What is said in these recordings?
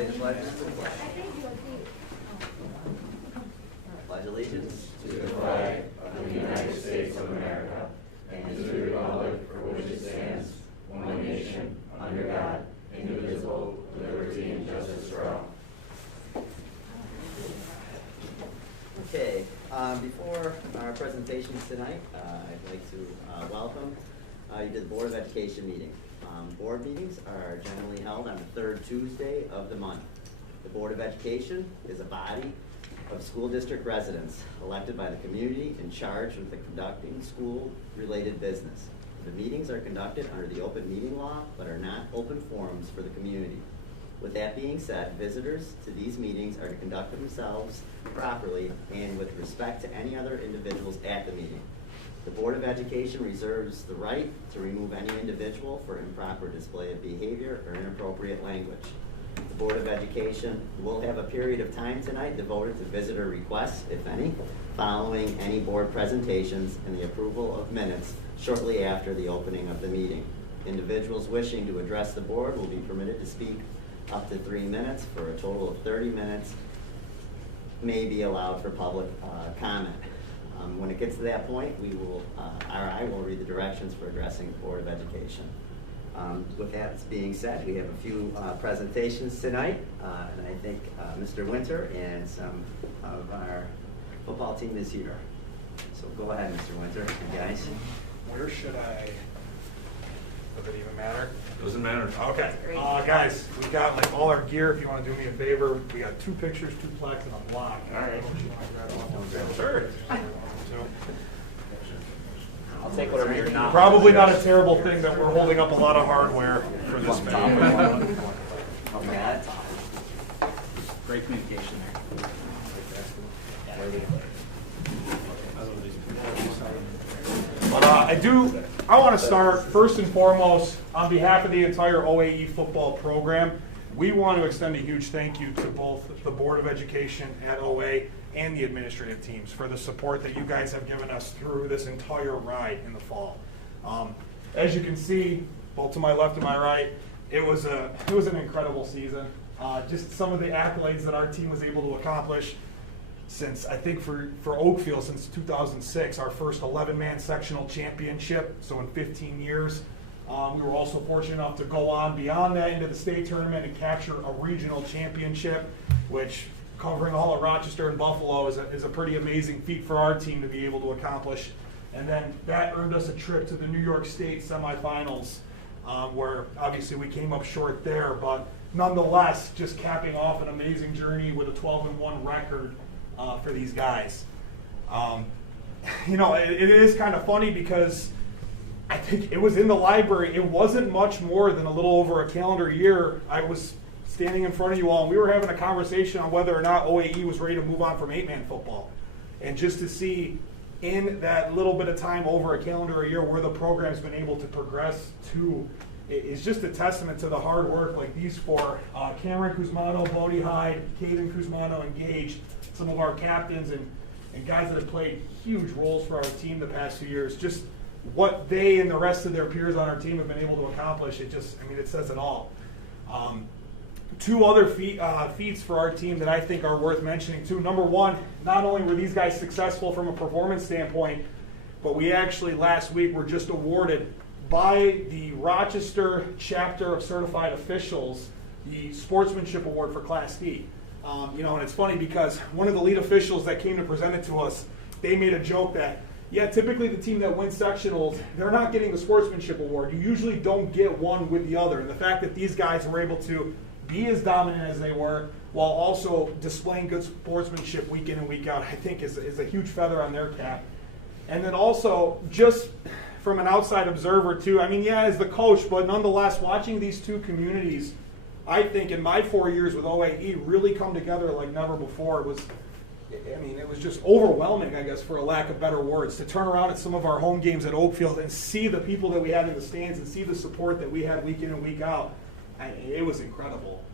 say the pledge? Pledge allegiance to the flag of the United States of America and to the republic for which it stands, one nation, under God, indivisible, with liberty and justice for all. Okay, before our presentations tonight, I'd like to welcome you to the Board of Education meeting. Board meetings are generally held on the third Tuesday of the month. The Board of Education is a body of school district residents elected by the community in charge of the conducting school-related business. The meetings are conducted under the open meeting law, but are not open forums for the community. With that being said, visitors to these meetings are to conduct themselves properly and with respect to any other individuals at the meeting. The Board of Education reserves the right to remove any individual for improper display of behavior or inappropriate language. The Board of Education will have a period of time tonight devoted to visitor requests, if any, following any board presentations and the approval of minutes shortly after the opening of the meeting. Individuals wishing to address the board will be permitted to speak up to 3 minutes. For a total of 30 minutes may be allowed for public comment. When it gets to that point, we will, I will read the directions for addressing the Board of Education. With that being said, we have a few presentations tonight, and I think Mr. Winter and some of our football team is here. So go ahead, Mr. Winter, you guys. Where should I? Does it even matter? Doesn't matter. Okay. Guys, we got like all our gear. If you want to do me a favor, we got 2 pictures, 2 plaques, and a block. All right. Sure. I'll take whatever you're not. Probably not a terrible thing that we're holding up a lot of hardware for this man. Okay. Great communication there. But I want to start first and foremost on behalf of the entire OAE football program. We want to extend a huge thank you to both the Board of Education at OA and the administrative teams for the support that you guys have given us through this entire ride in the fall. As you can see, both to my left and my right, it was an incredible season. Just some of the accolades that our team was able to accomplish since, I think for Oakfield, since 2006, our first 11-man sectional championship, so in 15 years. We were also fortunate enough to go on beyond that into the state tournament and capture a regional championship, which covering all of Rochester and Buffalo is a pretty amazing feat for our team to be able to accomplish. And then that earned us a trip to the New York State semifinals, where obviously we came up short there, but nonetheless, just capping off an amazing journey with a 12-1 record for these guys. You know, it is kind of funny because I think it was in the library. It wasn't much more than a little over a calendar year. I was standing in front of you all, and we were having a conversation on whether or not OAE was ready to move on from 8-man football. And just to see in that little bit of time over a calendar year where the program's been able to progress to is just a testament to the hard work like these 4, Cameron Kuzmano, Bodie Hyde, Caden Kuzmano, and Gage, some of our captains and guys that have played huge roles for our team the past few years. Just what they and the rest of their peers on our team have been able to accomplish, it says it all. 2 other feats for our team that I think are worth mentioning too. Number 1, not only were these guys successful from a performance standpoint, but we actually last week were just awarded by the Rochester chapter of certified officials the Sportsmanship Award for Class D. You know, and it's funny because one of the lead officials that came to present it to us, they made a joke that, yeah, typically the team that wins sectionals, they're not getting the Sportsmanship Award. You usually don't get one with the other. And the fact that these guys were able to be as dominant as they were while also displaying good sportsmanship week in and week out, I think is a huge feather on their cap. And then also, just from an outside observer too, I mean, yeah, as the coach, but nonetheless, watching these 2 communities, I think in my 4 years with OAE really come together like never before. It was just overwhelming, I guess, for a lack of better words, to turn around at some of our home games at Oakfield and see the people that we had in the stands and see the support that we had week in and week out. It was incredible.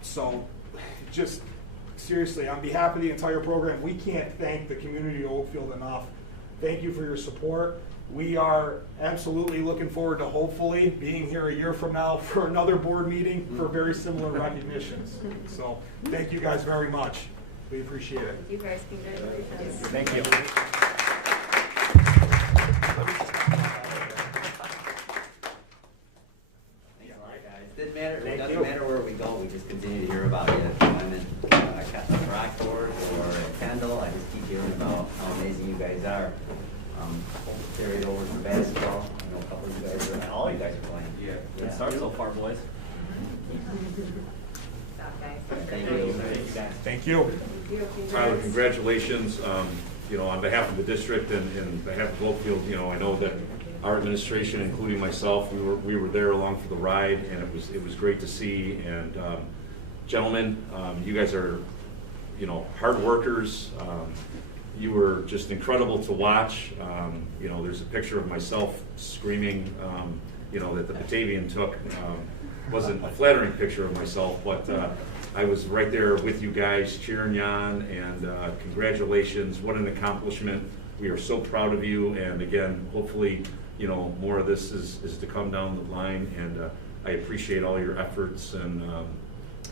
So just seriously, on behalf of the entire program, we can't thank the community of Oakfield enough. Thank you for your support. We are absolutely looking forward to hopefully being here a year from now for another board meeting for very similar recognitions. So thank you guys very much. We appreciate it. You guys, congratulations. Thank you. Thanks a lot, guys. It doesn't matter where we go, we just continue to hear about you. I'm in Rockport or at Kendall, I just keep hearing about how amazing you guys are. Carried over from basketball. I know a couple of you guys are, all you guys are playing. Yeah, good start so far, boys. Stop, guys. Thank you. Thank you. Tyler, congratulations. On behalf of the district and behalf of Oakfield, I know that our administration, including myself, we were there along for the ride, and it was great to see. And gentlemen, you guys are, hard workers. You were just incredible to watch. There's a picture of myself screaming, that the Batavian took. Wasn't a flattering picture of myself, but I was right there with you guys cheering you on, and congratulations. What an accomplishment. We are so proud of you, and again, hopefully, more of this is to come down the line, and I appreciate all your efforts and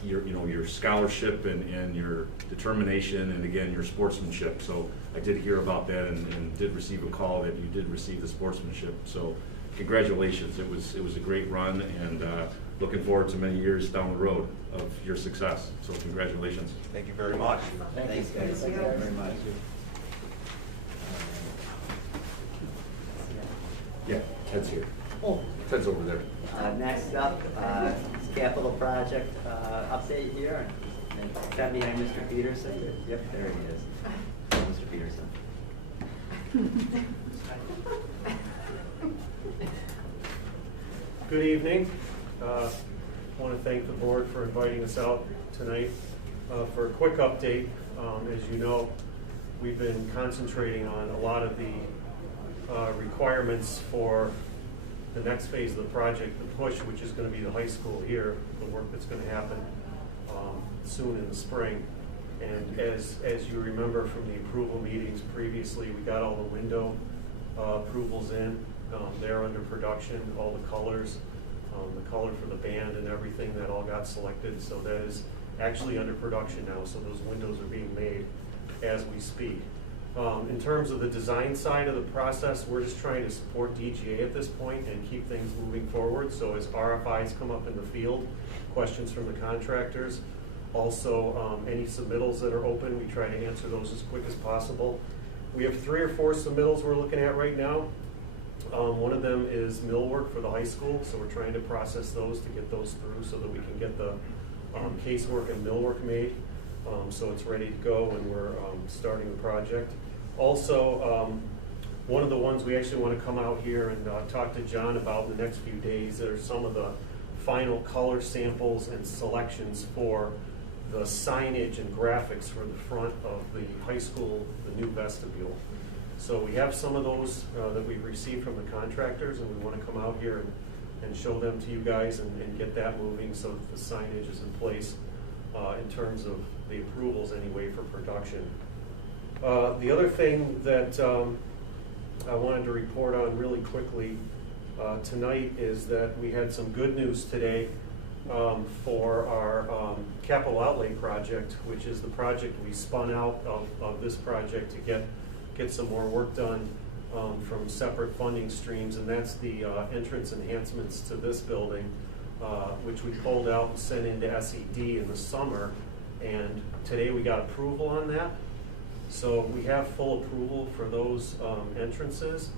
your scholarship and your determination, and again, your sportsmanship. So I did hear about that and did receive a call that you did receive the sportsmanship. So congratulations. It was a great run, and looking forward to many years down the road of your success. So congratulations. Thank you very much. Thanks, guys. Thank you very much. Yeah, Ted's here. Oh, Ted's over there. Next up, capital project update here. And Ted behind Mr. Peterson. Yep, there he is. Mr. Peterson. Good evening. I want to thank the board for inviting us out tonight for a quick update. As you know, we've been concentrating on a lot of the requirements for the next phase of the project, the push, which is going to be the high school here, the work that's going to happen soon in the spring. And as you remember from the approval meetings previously, we got all the window approvals in. They're under production, all the colors, the color for the band and everything, that all got selected. So that is actually under production now. So those windows are being made as we speak. In terms of the design side of the process, we're just trying to support DGA at this point and keep things moving forward. So as RFIs come up in the field, questions from the contractors, also any submittals that are open, we try to answer those as quick as possible. We have 3 or 4 submittals we're looking at right now. One of them is millwork for the high school, so we're trying to process those to get those through so that we can get the casework and millwork made. So it's ready to go, and we're starting the project. Also, one of the ones we actually want to come out here and talk to John about in the next few days are some of the final color samples and selections for the signage and graphics for the front of the high school, the new vestibule. So we have some of those that we've received from the contractors, and we want to come out here and show them to you guys and get that moving so that the signage is in place in terms of the approvals anyway for production. The other thing that I wanted to report on really quickly tonight is that we had some good news today for our capital outlay project, which is the project we spun out of this project to get some more work done from separate funding streams, and that's the entrance enhancements to this building, which we pulled out and sent into SED in the summer, and today we got approval on that. So we have full approval for those entrances,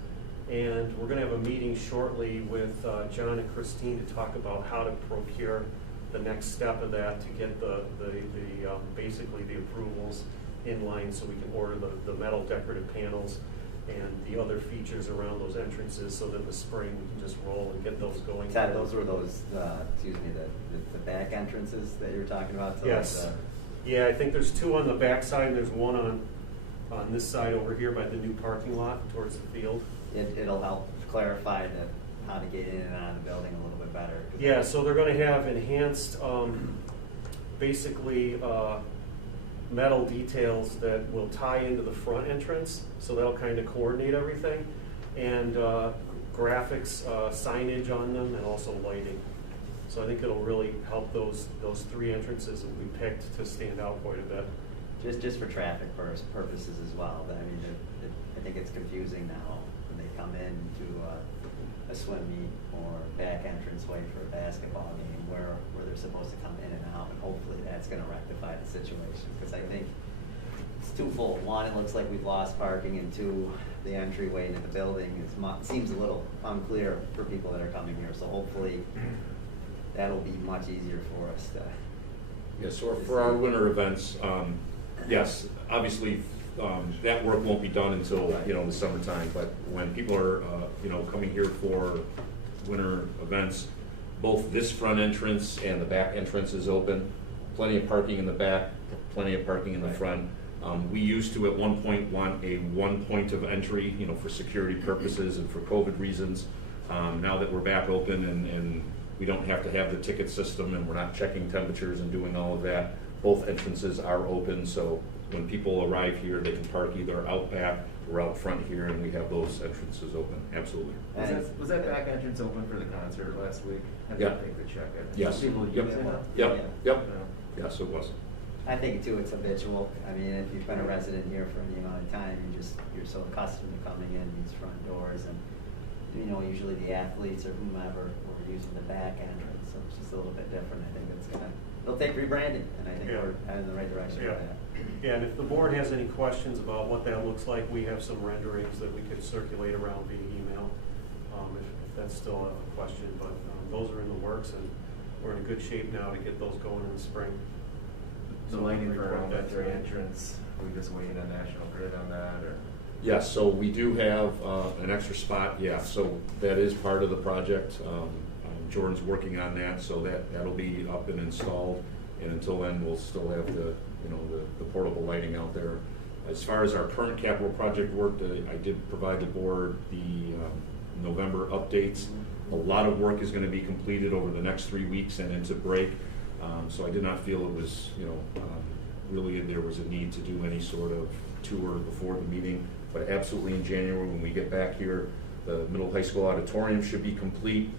and we're going to have a meeting shortly with John and Christine to talk about how to procure the next step of that to get basically the approvals in line so we can order the metal decorative panels and the other features around those entrances, so that in the spring we can just roll and get those going. Ted, those were those, the back entrances that you were talking about? So yes. Yeah, I think there's 2 on the back side, and there's one on this side over here by the new parking lot towards the field. It'll help clarify how to get in and out of the building a little bit better. Yeah, so they're going to have enhanced, basically, metal details that will tie into the front entrance, so that'll kind of coordinate everything. and graphics, signage on them, and also lighting. So I think it'll really help those three entrances that we picked to stand out quite a bit. Just for traffic purposes as well, but I mean, I think it's confusing now when they come in to a swim meet or back entranceway for a basketball game where they're supposed to come in and out, and hopefully that's gonna rectify the situation, because I think it's twofold. One, it looks like we've lost parking, and two, the entryway into the building seems a little unclear for people that are coming here, so hopefully that'll be much easier for us to. Yeah, so for our winter events, yes, obviously, that work won't be done until, the summertime, but when people are, coming here for winter events, both this front entrance and the back entrance is open, plenty of parking in the back, plenty of parking in the front. We used to at one point want a one point of entry, for security purposes and for COVID reasons. Now that we're back open and we don't have to have the ticket system and we're not checking temperatures and doing all of that, both entrances are open, so when people arrive here, they can park either out back or out front here, and we have those entrances open, absolutely. Was that back entrance open for the concert last week? I Yeah. didn't think to check it. Yes. People Yep. use it now? Yep, yep, Yeah. yes, it was. I think too, it's habitual. I mean, if you've been a resident here for any amount of time, you're so accustomed to coming in these front doors, and usually the athletes or whomever were using the back entrance, so it's just a little bit different. I think it'll take rebranding, and I think Yeah. we're heading in the right direction Yeah. with that. Yeah, and if the board has any questions about what that looks like, we have some renderings that we could circulate around via email, if that's still a question, but those are in the works, and we're in good shape now to get those going in the spring. The So lighting we'll for report that elementary tonight. entrance, are we just waiting on National Grid on that, or? Yes, so we do have an extra spot, yeah, so that is part of the project. Jordan's working on that, so that'll be up and installed, and until then, we'll still have the portable lighting out there. As far as our current capital project work, I did provide the board the November updates. A lot of work is gonna be completed over the next 3 weeks and into break, so I did not feel it was, really there was a need to do any sort of tour before the meeting, but absolutely in January when we get back here, the middle high school auditorium should be complete,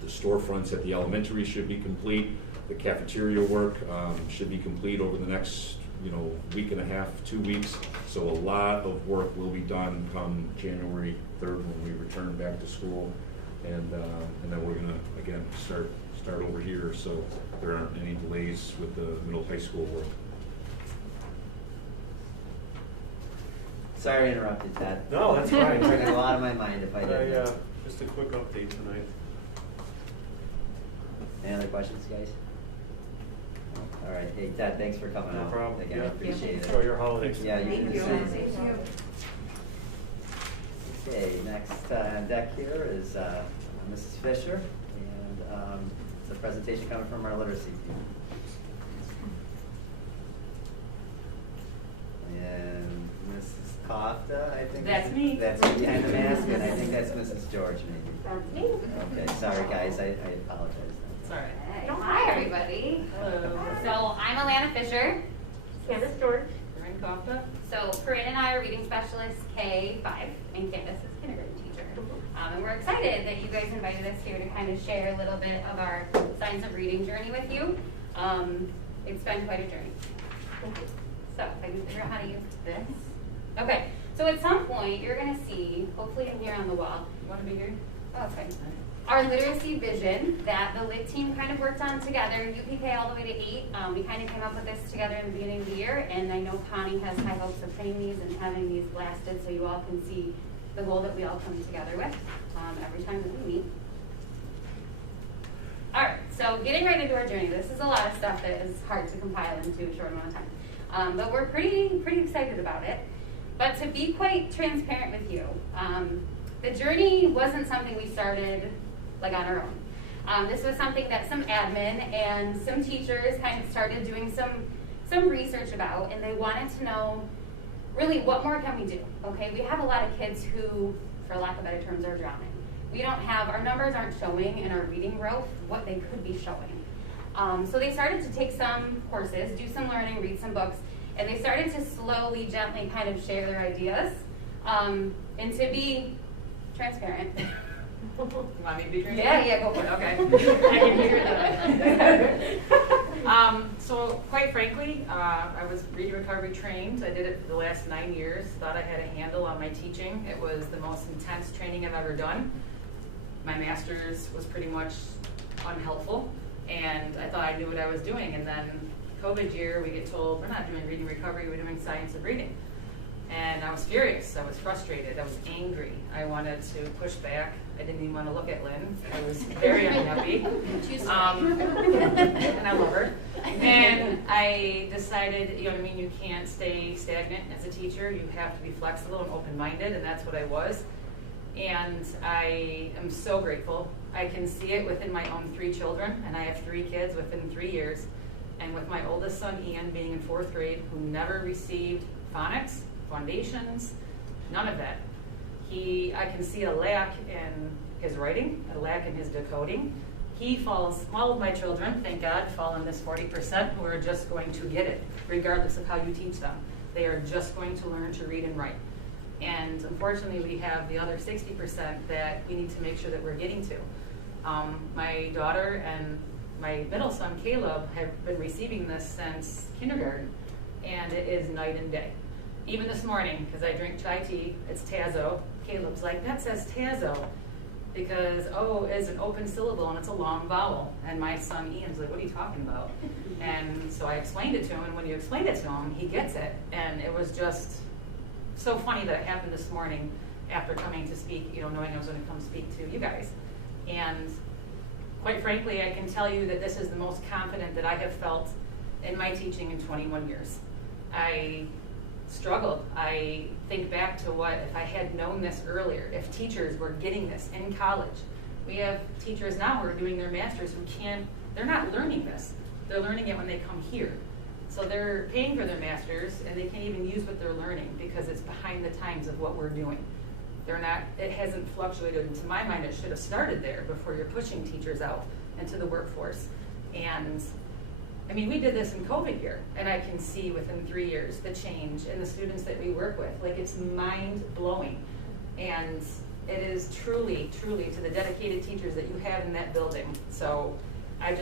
the storefronts at the elementary should be complete, the cafeteria work should be complete over the next week and a half, 2 weeks, so a lot of work will be done come January 3rd when we return back to school, and then we're gonna again start over here, so there aren't any delays with the middle high school work. Sorry I interrupted, Ted. No, that's fine. Took a lot of my mind if I didn't. Just a quick update tonight. Any other questions, guys? All right, hey Ted, thanks for coming No out. problem. Again, I Yeah. appreciate it. Enjoy your holidays. Yeah, you Thank do you. the same. Thank you. Okay, next on deck here is Mrs. Fisher, and it's a presentation coming from our literacy team. And Mrs. Kofta, I think. That's me. That's me behind the mask, and I think that's Mrs. George maybe. That's me. Okay, sorry guys, I apologize. It's all right. Hi, everybody. Hello. So I'm Alana Fisher. Candace George. Corinne Kofta. So Corinne and I are reading specialists K-5, and Candace is kindergarten teacher. And we're excited that you guys invited us here to kind of share a little bit of our science of reading journey with you. It's been quite a journey. So if I can figure out how to use this. Okay, so at some point you're gonna see, hopefully in here on the wall. You want to be here? Oh, okay. Our literacy vision that the lit team kind of worked on together, UPK all the way to 8. We kind of came up with this together in the beginning of the year, and I know Connie has high hopes of printing these and having these blasted so you all can see the goal that we all come together with every time that we meet. All right, so getting right into our journey. This is a lot of stuff that is hard to compile into a short amount of time, but we're pretty excited about it. But to be quite transparent with you, the journey wasn't something we started like on our own. This was something that some admin and some teachers kind of started doing some research about, and they wanted to know really what more can we do. Okay, we have a lot of kids who, for lack of better terms, are drowning. We don't have, our numbers aren't showing in our reading growth what they could be showing. So they started to take some courses, do some learning, read some books, and they started to slowly, gently kind of share their ideas. And to be transparent. Want me to be transparent? Yeah, go for it. Okay. I can hear that. So quite frankly, I was reading recovery trained. I did it for the last 9 years. Thought I had a handle on my teaching. It was the most intense training I've ever done. My master's was pretty much unhelpful, and I thought I knew what I was doing. And then COVID year, we get told we're not doing reading recovery, we're doing science of reading. And I was furious, I was frustrated, I was angry. I wanted to push back. I didn't even want to look at Lynn. I was very unhappy. And I love her. And I decided, you know what I mean, you can't stay stagnant as a teacher. You have to be flexible and open-minded, and that's what I was. And I am so grateful. I can see it within my own 3 children, and I have 3 kids within 3 years. And with my oldest son, Ian, being in 4th grade, who never received phonics, foundations, none of that. I can see a lack in his writing, a lack in his decoding. He falls, all of my children, thank God, fall in this 40% who are just going to get it, regardless of how you teach them. They are just going to learn to read and write. And unfortunately, we have the other 60% that we need to make sure that we're getting to. My daughter and my middle son, Caleb, have been receiving this since kindergarten, and it is night and day. Even this morning, because I drink chai tea, it's Tazo. Caleb's like, that says Tazo, because O is an open syllable and it's a long vowel. And my son Ian's like, what are you talking about? And so I explained it to him, and when you explain it to him, he gets it. And it was just so funny that it happened this morning after coming to speak, you know, knowing I was going to come speak to you guys. And quite frankly, I can tell you that this is the most confident that I have felt in my teaching in 21 years. I struggled. I think back to what, if I had known this earlier, if teachers were getting this in college. We have teachers now who are doing their masters who they're not learning this. They're learning it when they come here. So they're paying for their masters and they can't even use what they're learning because it's behind the times of what we're doing. It hasn't fluctuated. And to my mind, it should have started there before you're pushing teachers out into the workforce. And I mean, we did this in COVID year, and I can see within 3 years the change in the students that we work with. Like, it's mind-blowing. And it is truly, truly to the dedicated teachers that you have in that building. So I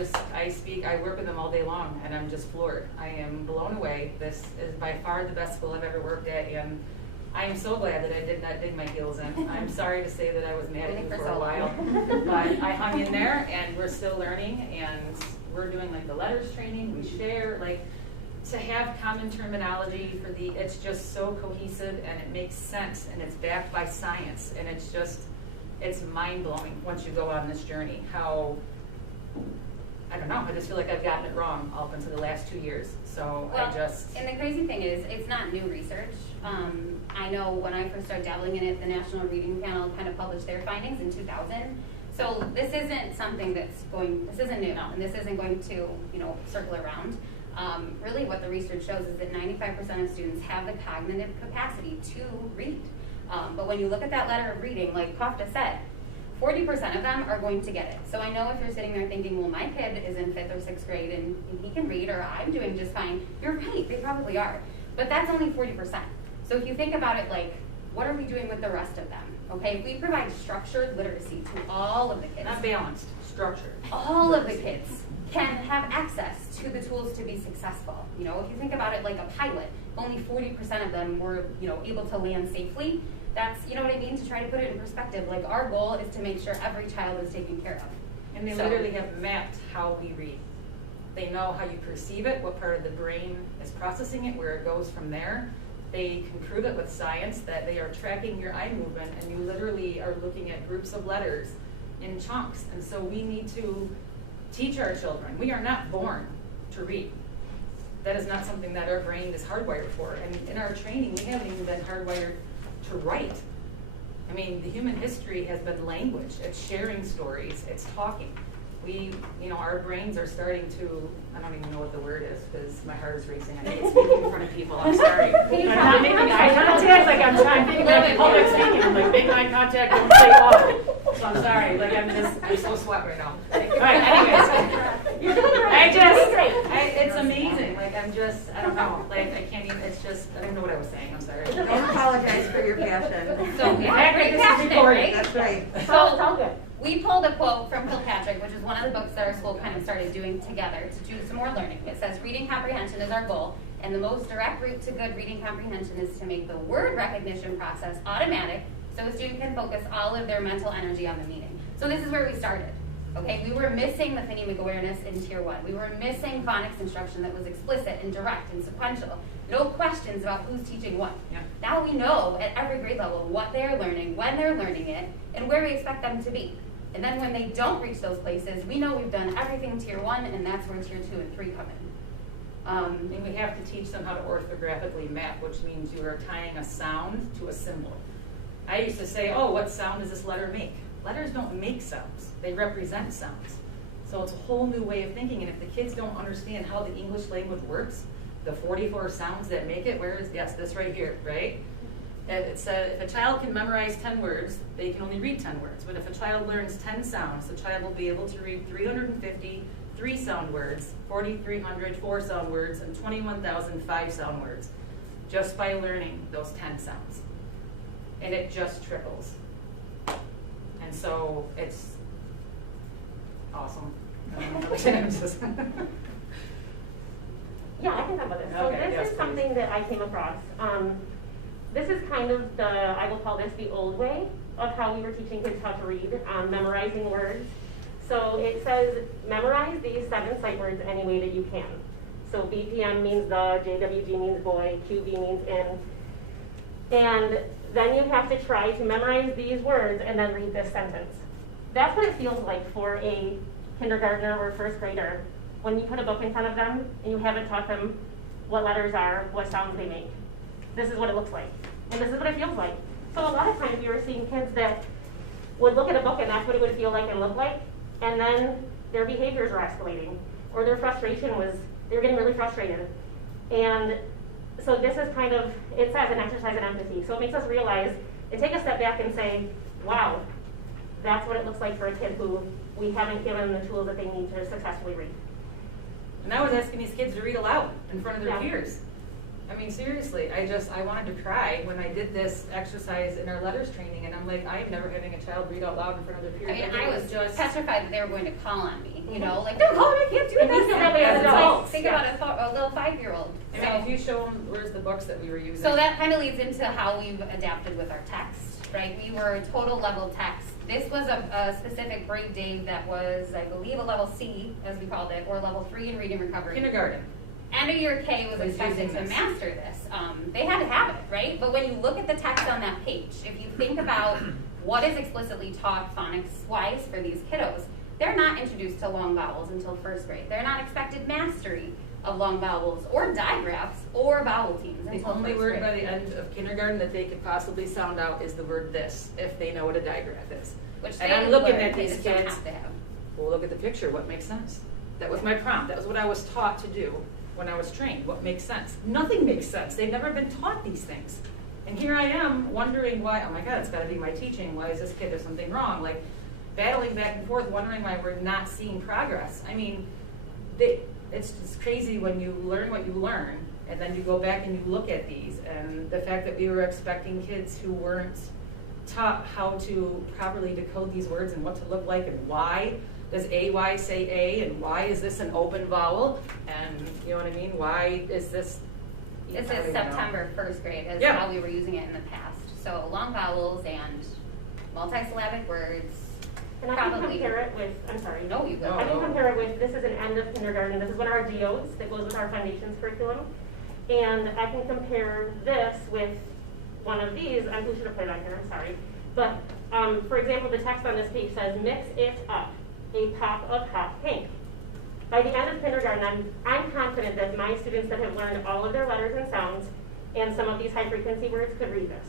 work with them all day long, and I'm just floored. I am blown away. This is by far the best school I've ever worked at, and I am so glad that I did not dig my heels in. I'm sorry to say that I was mad at you for a while, but I hung in there, and we're still learning, and we're doing like the letters training, we share, like to have common terminology it's just so cohesive and it makes sense and it's backed by science and it's mind-blowing once you go on this journey. I don't know, I just feel like I've gotten it wrong all up until the last 2 years. So And the crazy thing is, it's not new research. I know when I first started dabbling in it, the National Reading Panel kind of published their findings in 2000. So this isn't something this isn't new, and this isn't going to, circle around. Really what the research shows is that 95% of students have the cognitive capacity to read. But when you look at that letter of reading, like Kofta said, 40% of them are going to get it. So I know if you're sitting there thinking, well, my kid is in 5th or 6th grade and he can read, or I'm doing just fine, you're right, they probably are. But that's only 40%. So if you think about it, like, what are we doing with the rest of them? Okay, if we provide structured literacy to all of the kids. Not balanced, structured. All of the kids can have access to the tools to be successful. If you think about it like a pilot, only 40% of them were, able to land safely. That's, you know what I mean, to try to put it in perspective. Like, our goal is to make sure every child is taken care of. And they literally have mapped how we read. They know how you perceive it, what part of the brain is processing it, where it goes from there. They can prove it with science that they are tracking your eye movement, and you literally are looking at groups of letters in chunks. And so we need to teach our children. We are not born to read. That is not something that our brain is hardwired for. And in our training, we haven't even been hardwired to write. I mean, the human history has been language. It's sharing stories. It's talking. Our brains are starting to, I don't even know what the word is because my heart is racing. I hate speaking in front of people. I'm sorry. I'm not making eye contact. Like, I'm trying to think about public speaking. I'm like, make eye contact, don't say off. So I'm sorry. Like, I'm so sweat right now. All right, anyways. You're doing all right. It's amazing. Like, I'm just, I don't know, like, I can't even, it's just, I don't know what I was saying, I'm sorry. Don't apologize for your passion. So, yeah, very This is passionate, recorded. right? That's right. So, we pulled a quote from Kilpatrick, which is one of the books that our school kind of started doing together to do some more learning. It says, reading comprehension is our goal, and the most direct route to good reading comprehension is to make the word recognition process automatic so a student can focus all of their mental energy on the meaning. So this is where we started. Okay, we were missing the phonemic awareness in Tier 1. We were missing phonics instruction that was explicit and direct and sequential. No questions about who's teaching what. Yeah. Now we know at every grade level what they're learning, when they're learning it, and where we expect them to be. And then when they don't reach those places, we know we've done everything Tier 1, and that's where Tier 2 and 3 come in. And we have to teach them how to orthographically map, which means you are tying a sound to a symbol. I used to say, oh, what sound does this letter make? Letters don't make sounds, they represent sounds. So it's a whole new way of thinking, and if the kids don't understand how the English language works, the 44 sounds that make it, where is, yes, this right here, right? It said if a child can memorize 10 words, they can only read 10 words. But if a child learns 10 sounds, the child will be able to read 350 3-sound words, 4,300 4-sound words, and 21,000 5-sound words, just by learning those 10 sounds. And it just triples. And so it's awesome. Yeah, I can talk about this. So Okay, this yes, is something that I came across. This is kind of the, I will call this the old way of how we were teaching kids how to read, memorizing words. So it says, memorize these 7 sight words any way that you can. So BPM means the, JWG means boy, QB means in. And then you have to try to memorize these words and then read this sentence. That's what it feels like for a kindergartner or first grader when you put a book in front of them and you haven't taught them what letters are, what sounds they make. This is what it looks like. And this is what it feels like. So a lot of times we were seeing kids that would look at a book and that's what it would feel like and look like, and then their behaviors were escalating, or their frustration was, they were getting really frustrated. And so this is kind of, it says an exercise in empathy. So it makes us realize and take a step back and say, wow, that's what it looks like for a kid who we haven't given the tools that they need to successfully read. And I was asking these kids to read aloud in front of their Yeah. peers. I mean, seriously, I wanted to cry when I did this exercise in our letters training, and I'm like, I am never having a child read out loud in front of their peers. I mean, Like, I it was just petrified that they were going to call on me. You know, like, Mm-hmm. don't call me, I can't do And we this. feel that way as It's adults. like, think Yeah. about a little 5-year-old. I mean, if you show them, where's the books that we were using? So that kind of leads into how we've adapted with our text, right? We were total level text. This was a specific grade, Dave, that was, I believe, a level C, as we called it, or level 3 in reading recovery. Kindergarten. End of year K was expected using to this. master this. They had to have it, right? But when you look at the text on that page, if you think about what is explicitly taught phonics-wise for these kiddos, they're not introduced to long vowels until 1st grade. They're not expected mastery of long vowels or digraphs or vowel teams The until only 1st word grade. by the end of kindergarten that they could possibly sound out is the word this, if they know what a digraph is. Which And they I'm looking learn, at they these just don't kids. have to have. Well, look at the picture, what makes sense? That was my prompt, that was what I was taught to do when I was trained, what makes sense? Nothing makes sense, they've never been taught these things. And here I am wondering why, oh my God, it's gotta be my teaching, why is this kid, there's something wrong? Like, battling back and forth, wondering why we're not seeing progress. I mean, it's just crazy when you learn what you learn, and then you go back and you look at these, and the fact that we were expecting kids who weren't taught how to properly decode these words and what to look like and why does AY say A and why is this an open vowel, and you know what I mean, why is this? This I don't is even know. September 1st grade is Yeah. how we were using it in the past. So long vowels and multisyllabic words. And I can Probably. compare it with, I'm sorry. No, you go. I can compare it with, this is an end of kindergarten, this is one of our GOs that goes with our foundations curriculum. And I can compare this with one of these, I should have put it on here, I'm sorry. But, for example, the text on this page says, mix it up, a pop of hot pink. By the end of kindergarten, I'm confident that my students that have learned all of their letters and sounds and some of these high frequency words could read this.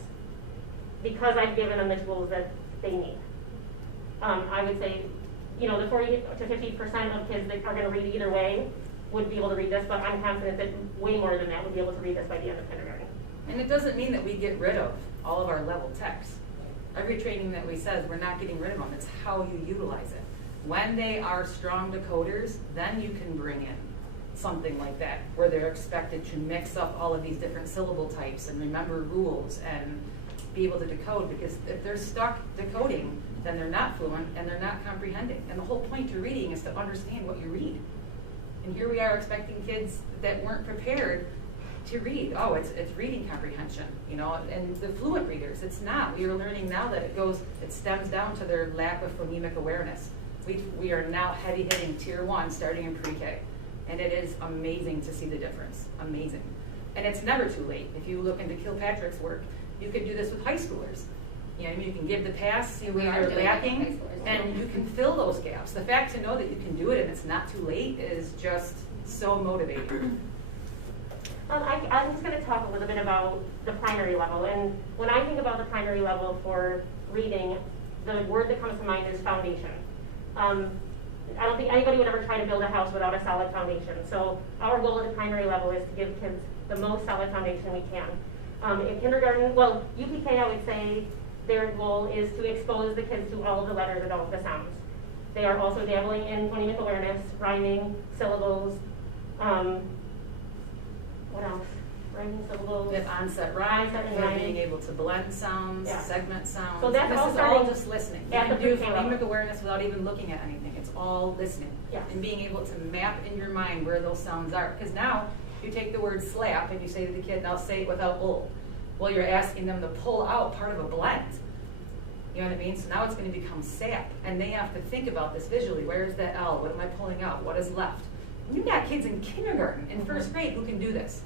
Because I've given them the tools that they need. I would say, you know, the 40 to 50% of kids that are going to read either way would be able to read this, but I'm confident that way more than that would be able to read this by the end of kindergarten. And it doesn't mean that we get rid of all of our level text. Every training that we says, we're not getting rid of them, it's how you utilize it. When they are strong decoders, then you can bring in something like that, where they're expected to mix up all of these different syllable types and remember rules and be able to decode, because if they're stuck decoding, then they're not fluent and they're not comprehending. And the whole point to reading is to understand what you read. And here we are expecting kids that weren't prepared to read. Oh, it's reading comprehension, you know, and the fluent readers, it's not. We are learning now that it stems down to their lack of phonemic awareness. We are now heavy hitting tier 1 starting in pre-K. And it is amazing to see the difference, amazing. And it's never too late. If you look into Kilpatrick's work, you could do this with high schoolers. You know, you can give the pass, see where you're lacking, and you can fill those gaps. The fact to know that you can do it and it's not too late is just so motivating. I'm just going to talk a little bit about the primary level. And when I think about the primary level for reading, the word that comes to mind is foundation. I don't think anybody would ever try to build a house without a solid foundation. So our goal at the primary level is to give kids the most solid foundation we can. In kindergarten, well, UPK, I would say their goal is to expose the kids to all of the letters and all of the sounds. They are also dabbling in phonemic awareness, rhyming, syllables, what else? Rhyming, syllables. With onset rhymes, they're being able to blend sounds, segment sounds. So that's this all is starting all just listening. You at can the do pre-K level. phonemic awareness without even looking at anything. It's all listening. Yes. And being able to map in your mind where those sounds are. Because now you take the word slap and you say to the kid, now say it without ul. Well, you're asking them to pull out part of a blend. You know what I mean? So now it's going to become sap. And they have to think about this visually. Where is that L? What am I pulling out? What is left? And you've got kids in kindergarten, in first grade, who can do this.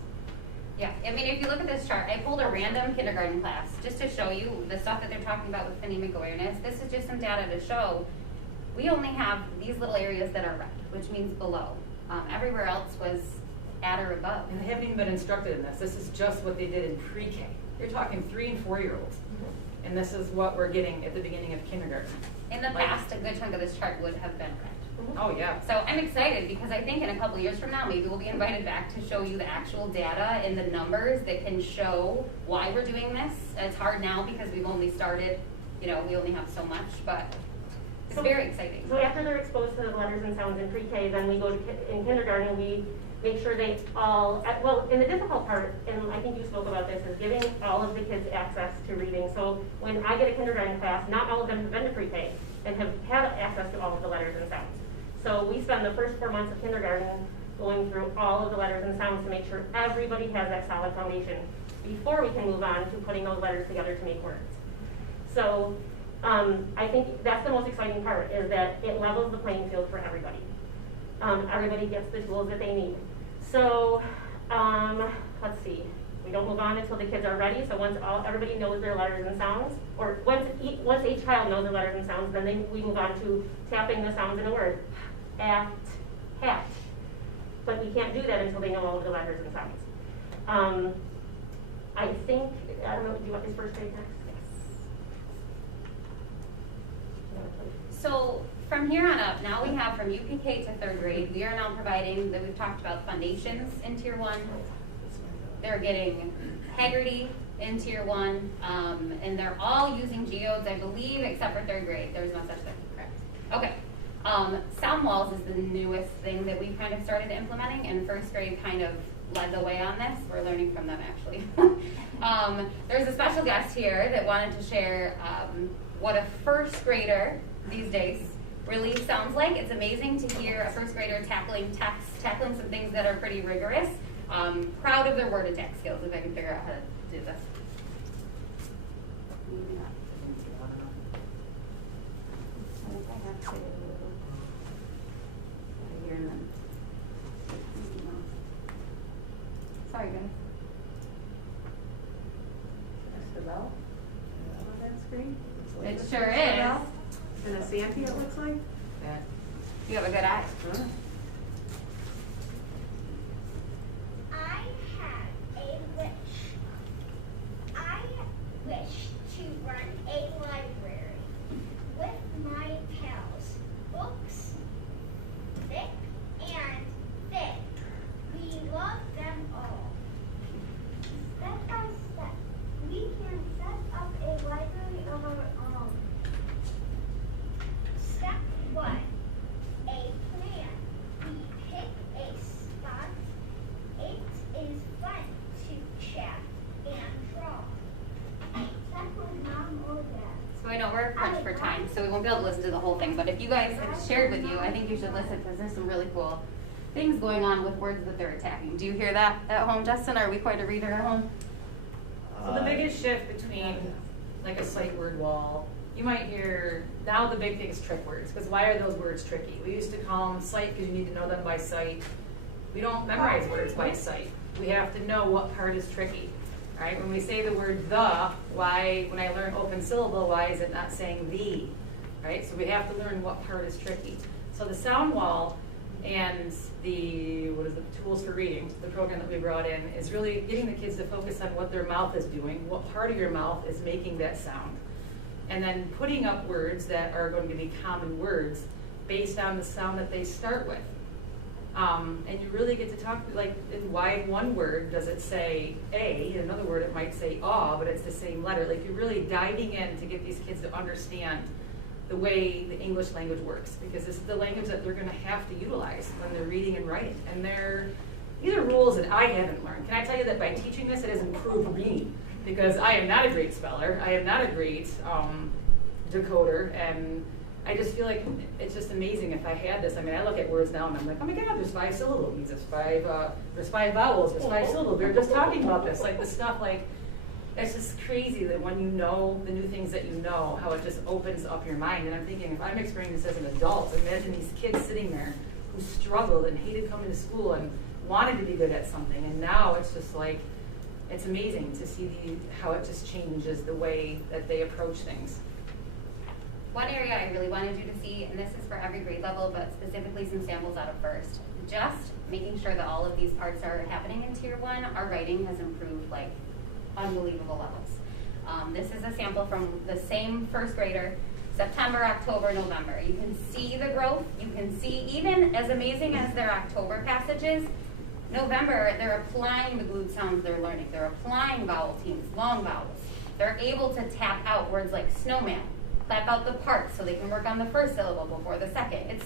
Yeah, I mean, if you look at this chart, I pulled a random kindergarten class just to show you the stuff that they're talking about with phonemic awareness. This is just some data to show we only have these little areas that are red, which means below. Everywhere else was at or above. And they haven't even been instructed in this. This is just what they did in pre-K. You're talking 3- and 4-year-olds. And this is what we're getting at the beginning of kindergarten. In the past, a good chunk of this chart would have been red. Oh, yeah. So I'm excited because I think in a couple years from now, maybe we'll be invited back to show you the actual data and the numbers that can show why we're doing this. It's hard now because we've only started, you know, we only have so much, but it's very exciting. So after they're exposed to the letters and sounds in pre-K, then we go to in kindergarten, we make sure they all, well, in the difficult part, and I think you spoke about this, is giving all of the kids access to reading. So when I get a kindergarten class, not all of them have been to pre-K and have had access to all of the letters and sounds. So we spend the first 4 months of kindergarten going through all of the letters and sounds to make sure everybody has that solid foundation before we can move on to putting those letters together to make words. So I think that's the most exciting part, is that it levels the playing field for everybody. Everybody gets the tools that they need. So let's see. We don't move on until the kids are ready. So once everybody knows their letters and sounds, or once each child knows their letters and sounds, then we move on to tapping the sounds in a word. At, hat. But we can't do that until they know all of the letters and sounds. I think, I don't know, do you want this first grade next? Yes. So from here on up, now we have from UPK to 3rd grade, we are now providing, that we've talked about foundations in Tier 1. They're getting Haggerty in Tier 1, and they're all using geodes, I believe, except for 3rd grade. There's no such thing, correct? Okay. Sound walls is the newest thing that we've kind of started implementing, and 1st grade kind of led the way on this. We're learning from them, actually. There's a special guest here that wanted to share what a 1st grader these days really sounds like. It's amazing to hear a 1st grader tackling text, tackling some things that are pretty rigorous. Proud of their word attack skills, if I can figure out how to do this. Sorry, guys. That's the bell on that screen? It sure is. And a Santee, it looks like? Yeah. You have a good eye. Huh? I have a wish. I wish to run a library with my pals. Books, thick and thick. We love them all. Step by step, we can set up a library of our own. Step 1, a plan. short time, so we won't be able to listen to the whole thing. But if you guys have shared with you, I think you should listen because there's some really cool things going on with words that they're attacking. Do you hear that at home, Justin? Are we quite a reader at home? So the biggest shift between like a sight word wall, you might hear, now the big thing is trick words, because why are those words tricky? We used to call them sight because you need to know them by sight. We don't memorize words by sight. We have to know what part is tricky, right? When we say the word the, why, when I learn open syllable, why is it not saying the, right? So we have to learn what part is tricky. So the sound wall and the tools for reading, the program that we brought in, is really getting the kids to focus on what their mouth is doing, what part of your mouth is making that sound. And then putting up words that are going to be common words based on the sound that they start with. And you really get to talk, like, in why one word does it say A, in another word it might say aw, but it's the same letter. Like, you're really diving in to get these kids to understand the way the English language works, because this is the language that they're going to have to utilize when they're reading and writing. And these are rules that I haven't learned. Can I tell you that by teaching this, it has improved me? Because I am not a great speller, I am not a great decoder, and I just feel like it's just amazing if I had this. I mean, I look at words now and I'm like, oh my God, there's 5 syllables, there's 5 vowels, there's 5 syllables. We were just talking about this, like the stuff, like, it's just crazy that when you know the new things that you know, how it just opens up your mind. And I'm thinking, if I'm experiencing this as an adult, imagine these kids sitting there who struggled and hated coming to school and wanted to be good at something. And now it's just like, it's amazing to see how it just changes the way that they approach things. One area I really wanted you to see, and this is for every grade level, but specifically some samples out of first, just making sure that all of these parts are happening in Tier 1, our writing has improved like unbelievable levels. This is a sample from the same first grader, September, October, November. You can see the growth. You can see, even as amazing as their October passages, November, they're applying the glued sounds they're learning. They're applying vowel teams, long vowels. They're able to tap out words like snowman, clap out the parts so they can work on the first syllable before the second.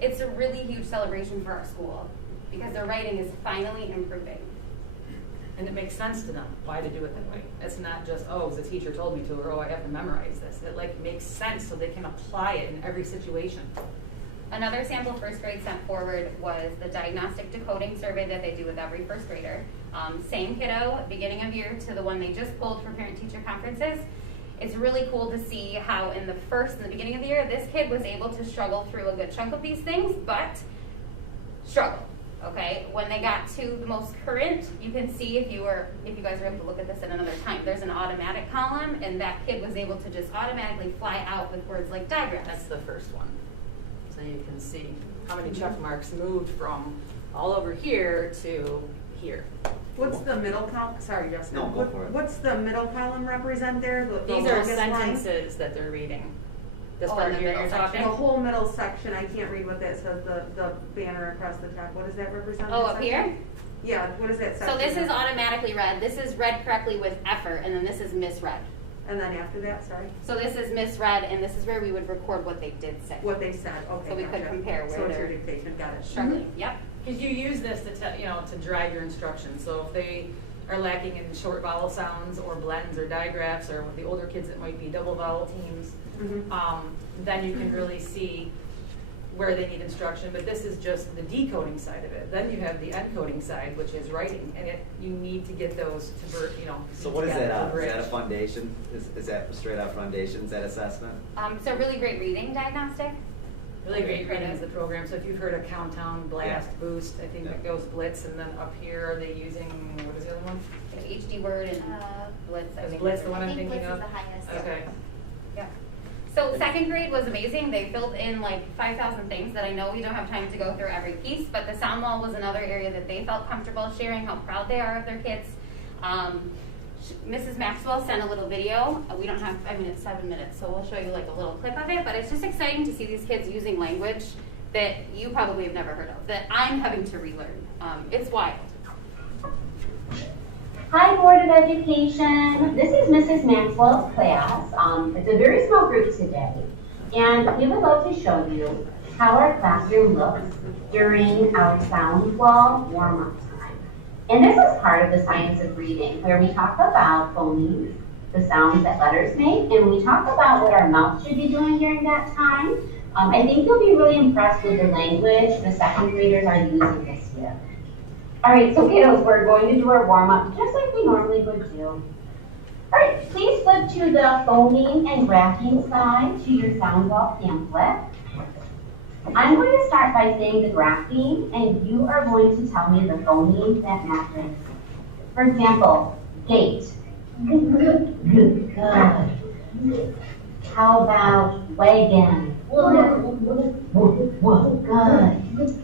It's a really huge celebration for our school because their writing is finally improving. And it makes sense to them why to do it that way. It's not just, oh, the teacher told me to, or oh, I have to memorize this. It like makes sense so they can apply it in every situation. Another sample first grade sent forward was the diagnostic decoding survey that they do with every first grader. Same kiddo, beginning of year to the one they just pulled for parent-teacher conferences. It's really cool to see how in the beginning of the year, this kid was able to struggle through a good chunk of these things, but struggle. Okay, when they got to the most current, you can see if you guys are able to look at this at another time, there's an automatic column, and that kid was able to just automatically fly out with words like diagram. That's the first one. So you can see how many check marks moved from all over here to here. What's the middle column? Sorry, Justin. No, go for it. What's the middle column represent there? The These are longest line? sentences that they're reading. This Oh, part in the here middle you're section? talking. The whole middle section, I can't read what that says, the banner across the top. What does that represent? Oh, the up section? here? Yeah, what is that section? So this is automatically read. This is read correctly with effort, and then this is misread. And then after that, sorry? So this is misread, and this is where we would record what they did say. What they said, okay. So we could gotcha. compare where So it's your they're dictation, got it. struggling. Yep. Because you use this to drive your instruction. So if they are lacking in short vowel sounds or blends or digraphs, or with the older kids it might be double vowel teams, then you can really see where they need instruction. But this is just the decoding side of it. Then you have the encoding side, which is writing, and you need to get those to So what is that? Is that a bridge. foundation? Is that straight out foundation? Is that assessment? So really great reading diagnostic. Really great reading is the program. So if you've heard of Countdown, Blast, Yeah. Boost, I think it goes Blitz, and then up here are they using, what is the other one? HD word and Blitz. I Is think Blitz is the one right. I'm thinking of? Okay. Yeah. So second grade was amazing. They filled in like 5,000 things that I know we don't have time to go through every piece, but the sound wall was another area that they felt comfortable sharing how proud they are of their kids. Mrs. Maxwell sent a little video. We don't have, it's 7 minutes, so we'll show you like a little clip of it, but it's just exciting to see these kids using language that you probably have never heard of, that I'm having to relearn. It's wild. Hi, Board of Education. This is Mrs. Maxwell's class. It's a very small group today, and we would love to show you how our classroom looks during our sound wall warm-up time. And this is part of the science of reading, where we talk about phonemes the sounds that letters make, and we talk about what our mouth should be doing during that time. I think you'll be really impressed with the language the second graders are using this year. All right, so kiddos, we're going to do our warm-up just like we normally would do. All right, please flip to the phoneme and grapheme side to your sound wall pamphlet. I'm going to start by saying the grapheme, and you are going to tell me the phoneme that matches. For example, gate. Good. How about wagon? Good.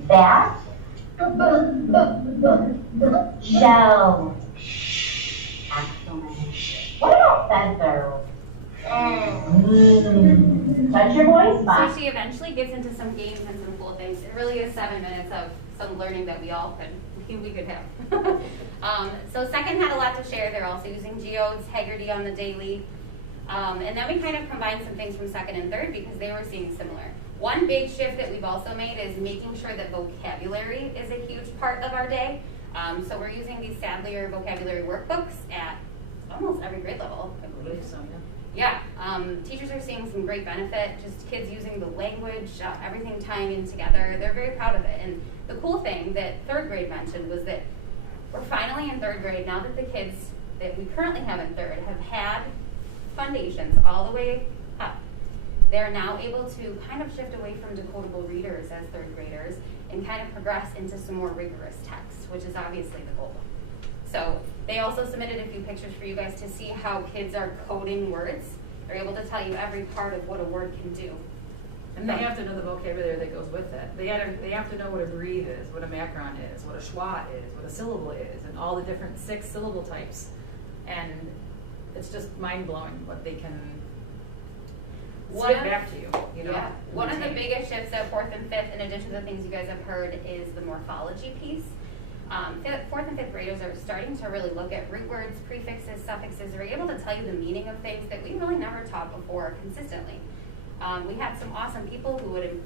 Bat. Shell. Excellent. What about feather? Touch your voice box. So she eventually gets into some games and some cool things. It really is 7 minutes of some learning that we could have. So second had a lot to share. They're also using geodes, Haggerty on the daily. And then we kind of combined some things from second and third because they were seeing similar. One big shift that we've also made is making sure that vocabulary is a huge part of our day. So we're using these Sadlier vocabulary workbooks at almost every grade level, I believe. So, yeah, teachers are seeing some great benefit, just kids using the language, everything tying in together. They're very proud of it. And the cool thing that third grade mentioned was that we're finally in third grade, now that the kids that we currently have in third have had foundations all the way up. They're now able to kind of shift away from decodable readers as third graders and kind of progress into some more rigorous text, which is obviously the goal. So they also submitted a few pictures for you guys to see how kids are coding words. They're able to tell you every part of what a word can do. And they have to know the vocabulary that goes with it. They have to know what a breathe is, what a macron is, what a schwa is, what a syllable is, and all the different 6 syllable types. And it's just mind-blowing what they can spit back to you, you know? Yeah. One of the biggest shifts at 4th and 5th, in addition to the things you guys have heard, is the morphology piece. 4th and 5th graders are starting to really look at root words, prefixes, suffixes. They're able to tell you the meaning of things that we really never taught before consistently. We had some awesome people who would,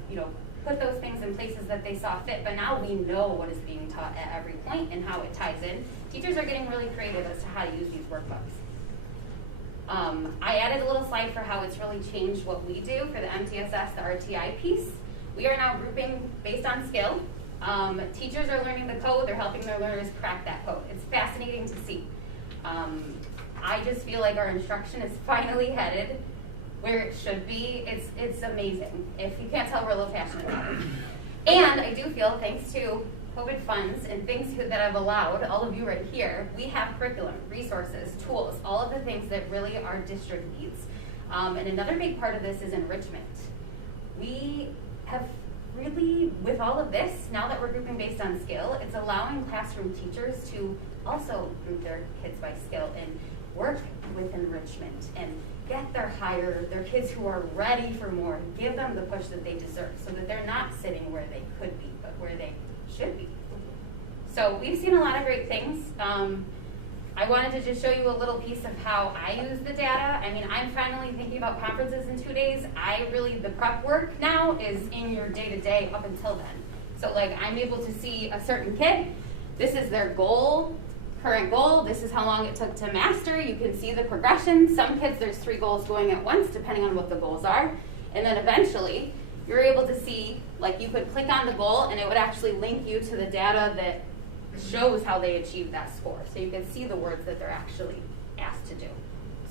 put those things in places that they saw fit, but now we know what is being taught at every point and how it ties in. Teachers are getting really creative as to how to use these workbooks. I added a little slide for how it's really changed what we do for the MTSS, the RTI piece. We are now grouping based on skill. Teachers are learning the code, they're helping their learners crack that code. It's fascinating to see. I just feel like our instruction is finally headed where it should be. It's amazing. If you can't tell, we're a little passionate about it. And I do feel, thanks to COVID funds and things that have allowed all of you right here, we have curriculum, resources, tools, all of the things that really our district needs. And another big part of this is enrichment. We have really, with all of this, now that we're grouping based on skill, it's allowing classroom teachers to also group their kids by skill and work with enrichment and get their kids who are ready for more, give them the push that they deserve so that they're not sitting where they could be, but where they should be. So we've seen a lot of great things. I wanted to just show you a little piece of how I use the data. I mean, I'm finally thinking about conferences in 2 days. The prep work now is in your day-to-day up until then. So like, I'm able to see a certain kid, this is their goal, current goal, this is how long it took to master. You can see the progression. Some kids, there's 3 goals going at once, depending on what the goals are. And then eventually, you're able to see, like you could click on the goal and it would actually link you to the data that shows how they achieved that score. So you can see the words that they're actually asked to do.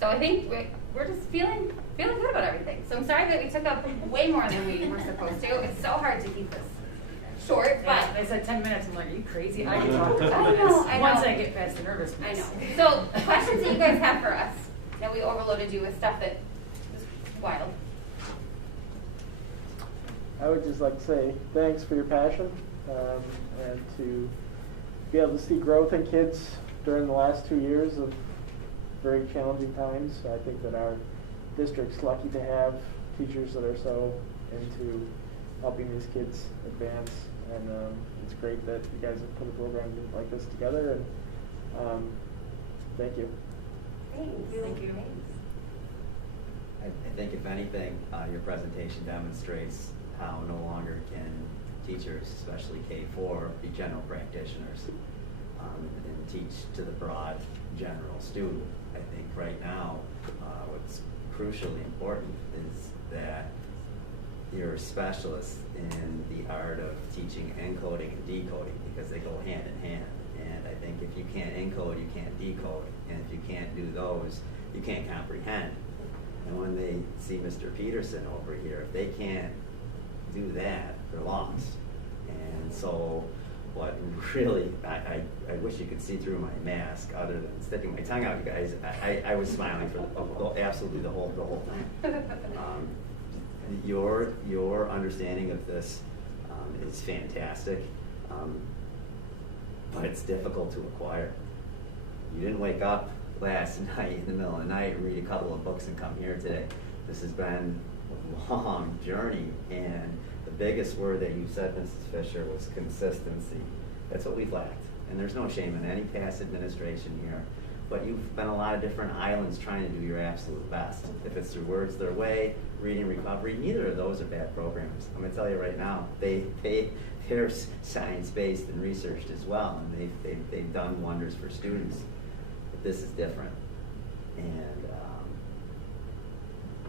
So I think we're just feeling good about everything. So I'm sorry that we took up way more than we were supposed to. It's so hard to keep this short, but I said 10 minutes. I'm like, are you crazy? I can talk for 10 I minutes. know. Once I get past the nervousness. I know. So questions that you guys have for us? That we overloaded you with stuff that was wild. I would just like to say thanks for your passion and to be able to see growth in kids during the last 2 years of very challenging times. I think that our district's lucky to have teachers that are so into helping these kids advance, and it's great that you guys have put a program like this together, and thank you. Thank you. I think if anything, your presentation demonstrates how no longer can teachers, especially K-4, be general practitioners. and teach to the broad general student. I think right now, what's crucially important is that you're a specialist in the art of teaching encoding and decoding, because they go hand in hand. And I think if you can't encode, you can't decode. And if you can't do those, you can't comprehend. And when they see Mr. Peterson over here, if they can't do that, they're lost. And so what really, I wish you could see through my mask, other than sticking my tongue out, you guys. I was smiling for absolutely the whole time. Your understanding of this is fantastic, but it's difficult to acquire. You didn't wake up last night in the middle of the night and read a couple of books and come here today. This has been a long journey, and the biggest word that you said, Mrs. Fisher, was consistency. That's what we've lacked, and there's no shame in any past administration here, but you've been a lot of different islands trying to do your absolute best. If it's through Words Their Way, Reading Recovery, neither of those are bad programs. I'm going to tell you right now, they're science-based and researched as well, and they've done wonders for students. But this is different, and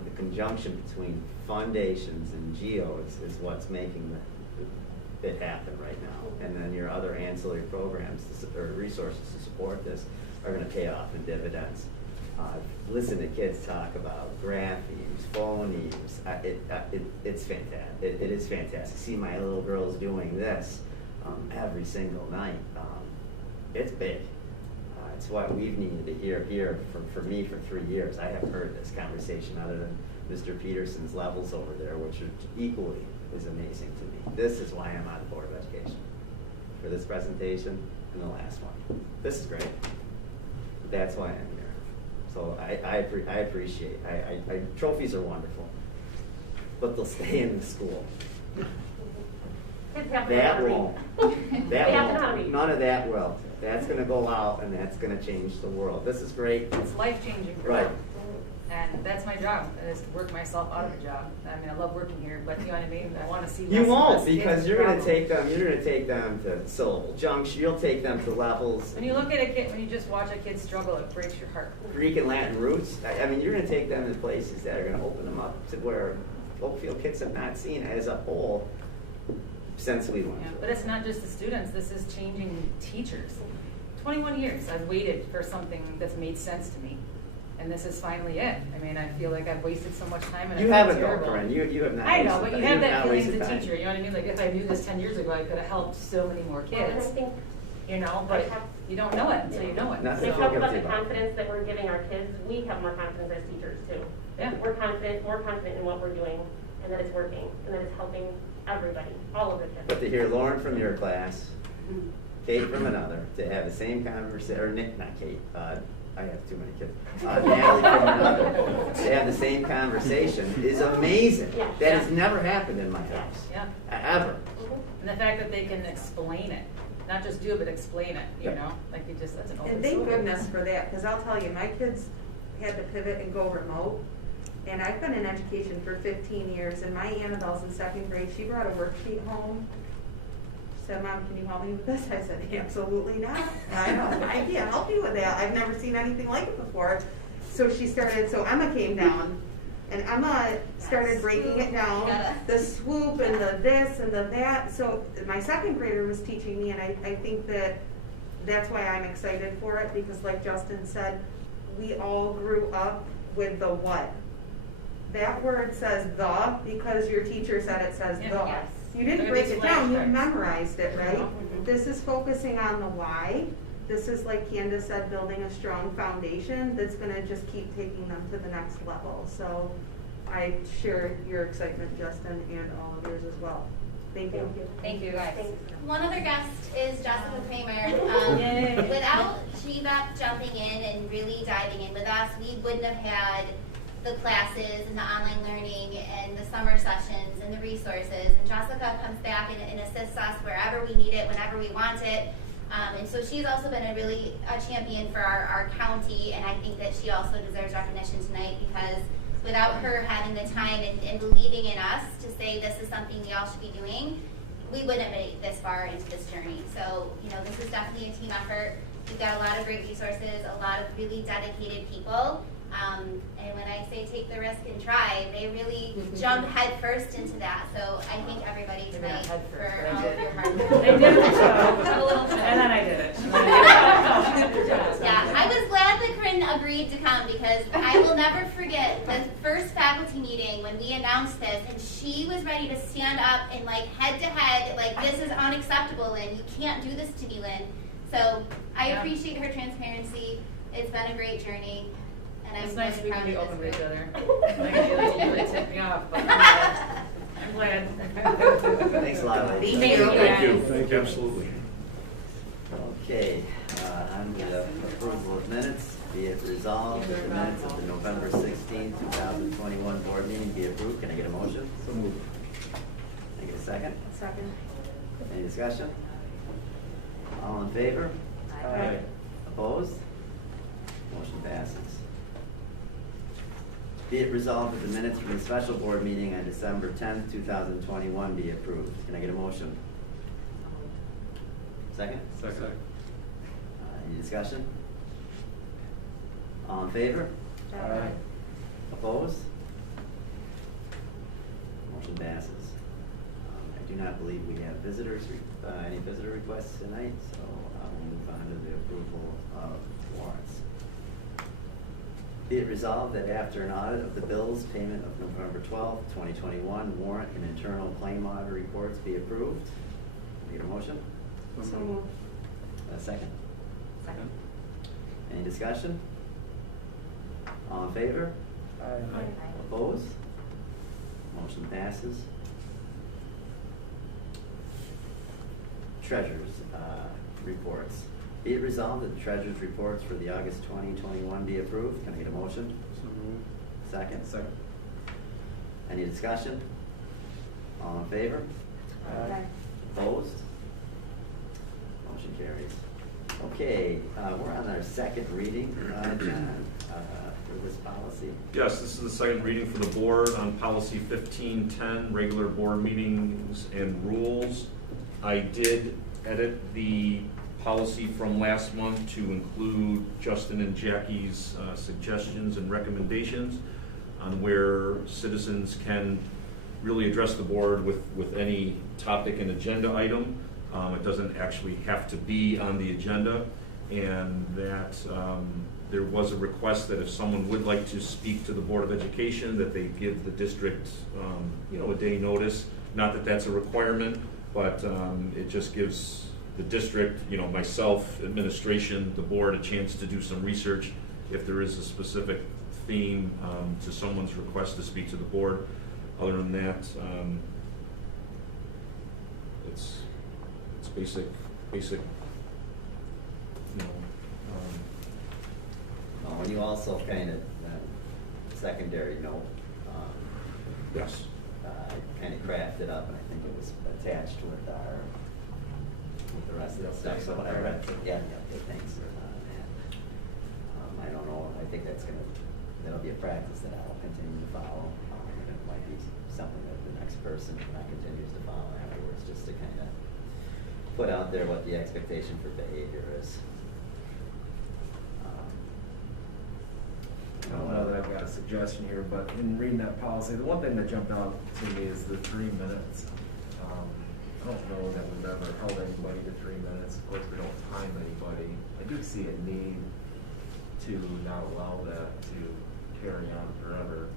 the conjunction between foundations and geos is what's making it happen right now. And then your other ancillary programs or resources to support this are going to pay off in dividends. Listen to kids talk about graphemes, phonemes. It's fantastic. It is fantastic. See my little girls doing this every single night. It's big. It's what we've needed to hear here for me for 3 years. I haven't heard this conversation other than Mr. Peterson's levels over there, which are equally as amazing to me. This is why I'm on the Board of Education, for this presentation and the last one. This is great. That's why I'm here. So I appreciate. Trophies are wonderful, but they'll stay in the school. That won't. None of that will. That's going to go out, and that's going to change the world. This is great. It's life-changing for Right. them. And that's my job, is to work myself out of a job. I mean, I love working here, but you know what I mean? I want to see less You and won't, less because kids you're with going to problems. take them to syllable junction. You'll take them to levels. When you look at a kid, when you just watch a kid struggle, it breaks your heart. Greek and Latin roots. I mean, you're going to take them to places that are going to open them up to where Oakfield kids have not seen as a whole since we went. Yeah, but it's not just the students. This is changing teachers. 21 years I've waited for something that's made sense to me. And this is finally it. I mean, I feel like I've wasted so much time. And You I feel haven't, though, terrible. Corinne. You have not. I know, wasted but you time. have that not feeling as wasted a time. teacher. You know what I mean? Like if I knew this 10 years ago, I could have helped so many more kids. I think You know, but you don't know it until you know it. Nothing we to talk feel about guilty the about. confidence that we're giving our kids. We have more confidence as teachers too. Yeah. We're more confident in what we're doing, and that it's working, and that it's helping everybody, all of the kids. But to hear Lauren from your class, Kate from another, to have the same conversation, or Nick, not Kate, I have too many kids. Natalie from another, to have the same conversation is amazing. Yeah. That has never happened in my house, Yeah. ever. And the fact that they can explain it, not just do it, but explain it, you know? Like you just, that's an open And thank source. goodness for that, because I'll tell you, my kids had to pivot and go remote. And I've been in education for 15 years, and my Annabelle's in 2nd grade. She brought a worksheet home. She said, Mom, can you help me with this? I said, absolutely not. I can't help you with that. I've never seen anything like it before. So she started, so Emma came down, and Emma started breaking it down, the swoop and the this and the that. So my 2nd grader was teaching me, and I think that's why I'm excited for it, because like Justin said, we all grew up with the what. That word says the because your teacher said it says the. Yes. You didn't Look at break these it down, you flashcards. memorized it, right? Mhm. This is focusing on the why. This is, like Candace said, building a strong foundation that's gonna just keep taking them to the next level. So I share your excitement, Justin, and all of yours as well. Thank you. Thank you, guys. One other guest is Jessica Kramer. Yay. Without GBEP jumping in and really diving in with us, we wouldn't have had the classes and the online learning and the summer sessions and the resources. And Jessica comes back and assists us wherever we need it, whenever we want it. And so she's also been a champion for our county, and I think that she also deserves recognition tonight, because without her having the time and believing in us to say this is something we all should be doing, we wouldn't have made it this far into this journey. So, you know, this is definitely a team effort. We've got a lot of great resources, a lot of really dedicated people. And when I say take the risk and try, they really jump head first into that. So I thank everybody tonight for all of your hard work. They did it, and then I did it. Yeah, I was glad that Corinne agreed to come because I will never forget the first faculty meeting when we announced this, and she was ready to stand up and like head to head, like this is unacceptable, Lynn. You can't do this to me, Lynn. So I appreciate her transparency. It's been a great journey. And It's I'm nice really we can be proud open of with this each group. other. Like, you really tipped me off, but I'm glad. Thanks a lot, ladies. Thank you. Thank you. Absolutely. Okay, on to the approval of minutes. Be it resolved that the minutes of the November 16, 2021 board meeting be approved. Can I get a motion? So moved. Can I get a second? Second. Any discussion? All in favor? Aye. Opposed? Motion passes. Be it resolved that the minutes from the special board meeting on December 10th, 2021 be approved. Can I get a motion? Second? Second. Any discussion? All in favor? Aye. Opposed? Motion passes. I do not believe we have visitors, any visitor requests tonight, so we'll move on to the approval of warrants. Be it resolved that after an audit of the bills, payment of November 12th, 2021 warrant and internal claim audit reports be approved. Need a motion? So moved. A second? Second. Any discussion? All in favor? Aye. Opposed? Motion passes. Treasurer's reports. Be it resolved that the treasurer's reports for the August 2021 be approved. Can I get a motion? So moved. Second? Second. Any discussion? All in favor? Aye. Opposed? Motion carries. Okay, we're on our second reading, John, for this policy. Yes, this is the second reading for the board on policy 1510, regular board meetings and rules. I did edit the policy from last month to include Justin and Jackie's suggestions and recommendations on where citizens can really address the board with any topic and agenda item. It doesn't actually have to be on the agenda, and that there was a request that if someone would like to speak to the Board of Education, that they give the district, a day notice. Not that that's a requirement, but it just gives the district, myself, administration, the board, a chance to do some research if there is a specific theme to someone's request to speak to the board. Other than that, it's basic, And you also kind of, secondary note, yes. kind of crafted up, and I think it was attached with the rest of the stuff, so I read, thanks on that. I don't know, I think that'll be a practice that I'll continue to follow, and it might be something that the next person continues to follow afterwards, just to kind of put out there what the expectation for behavior is. I don't know that I've got a suggestion here, but in reading that policy, the one thing that jumped out to me is the 3 minutes. I don't know that we've ever held anybody to 3 minutes. Of course, we don't time anybody. I do see a need to not allow that to carry on forever.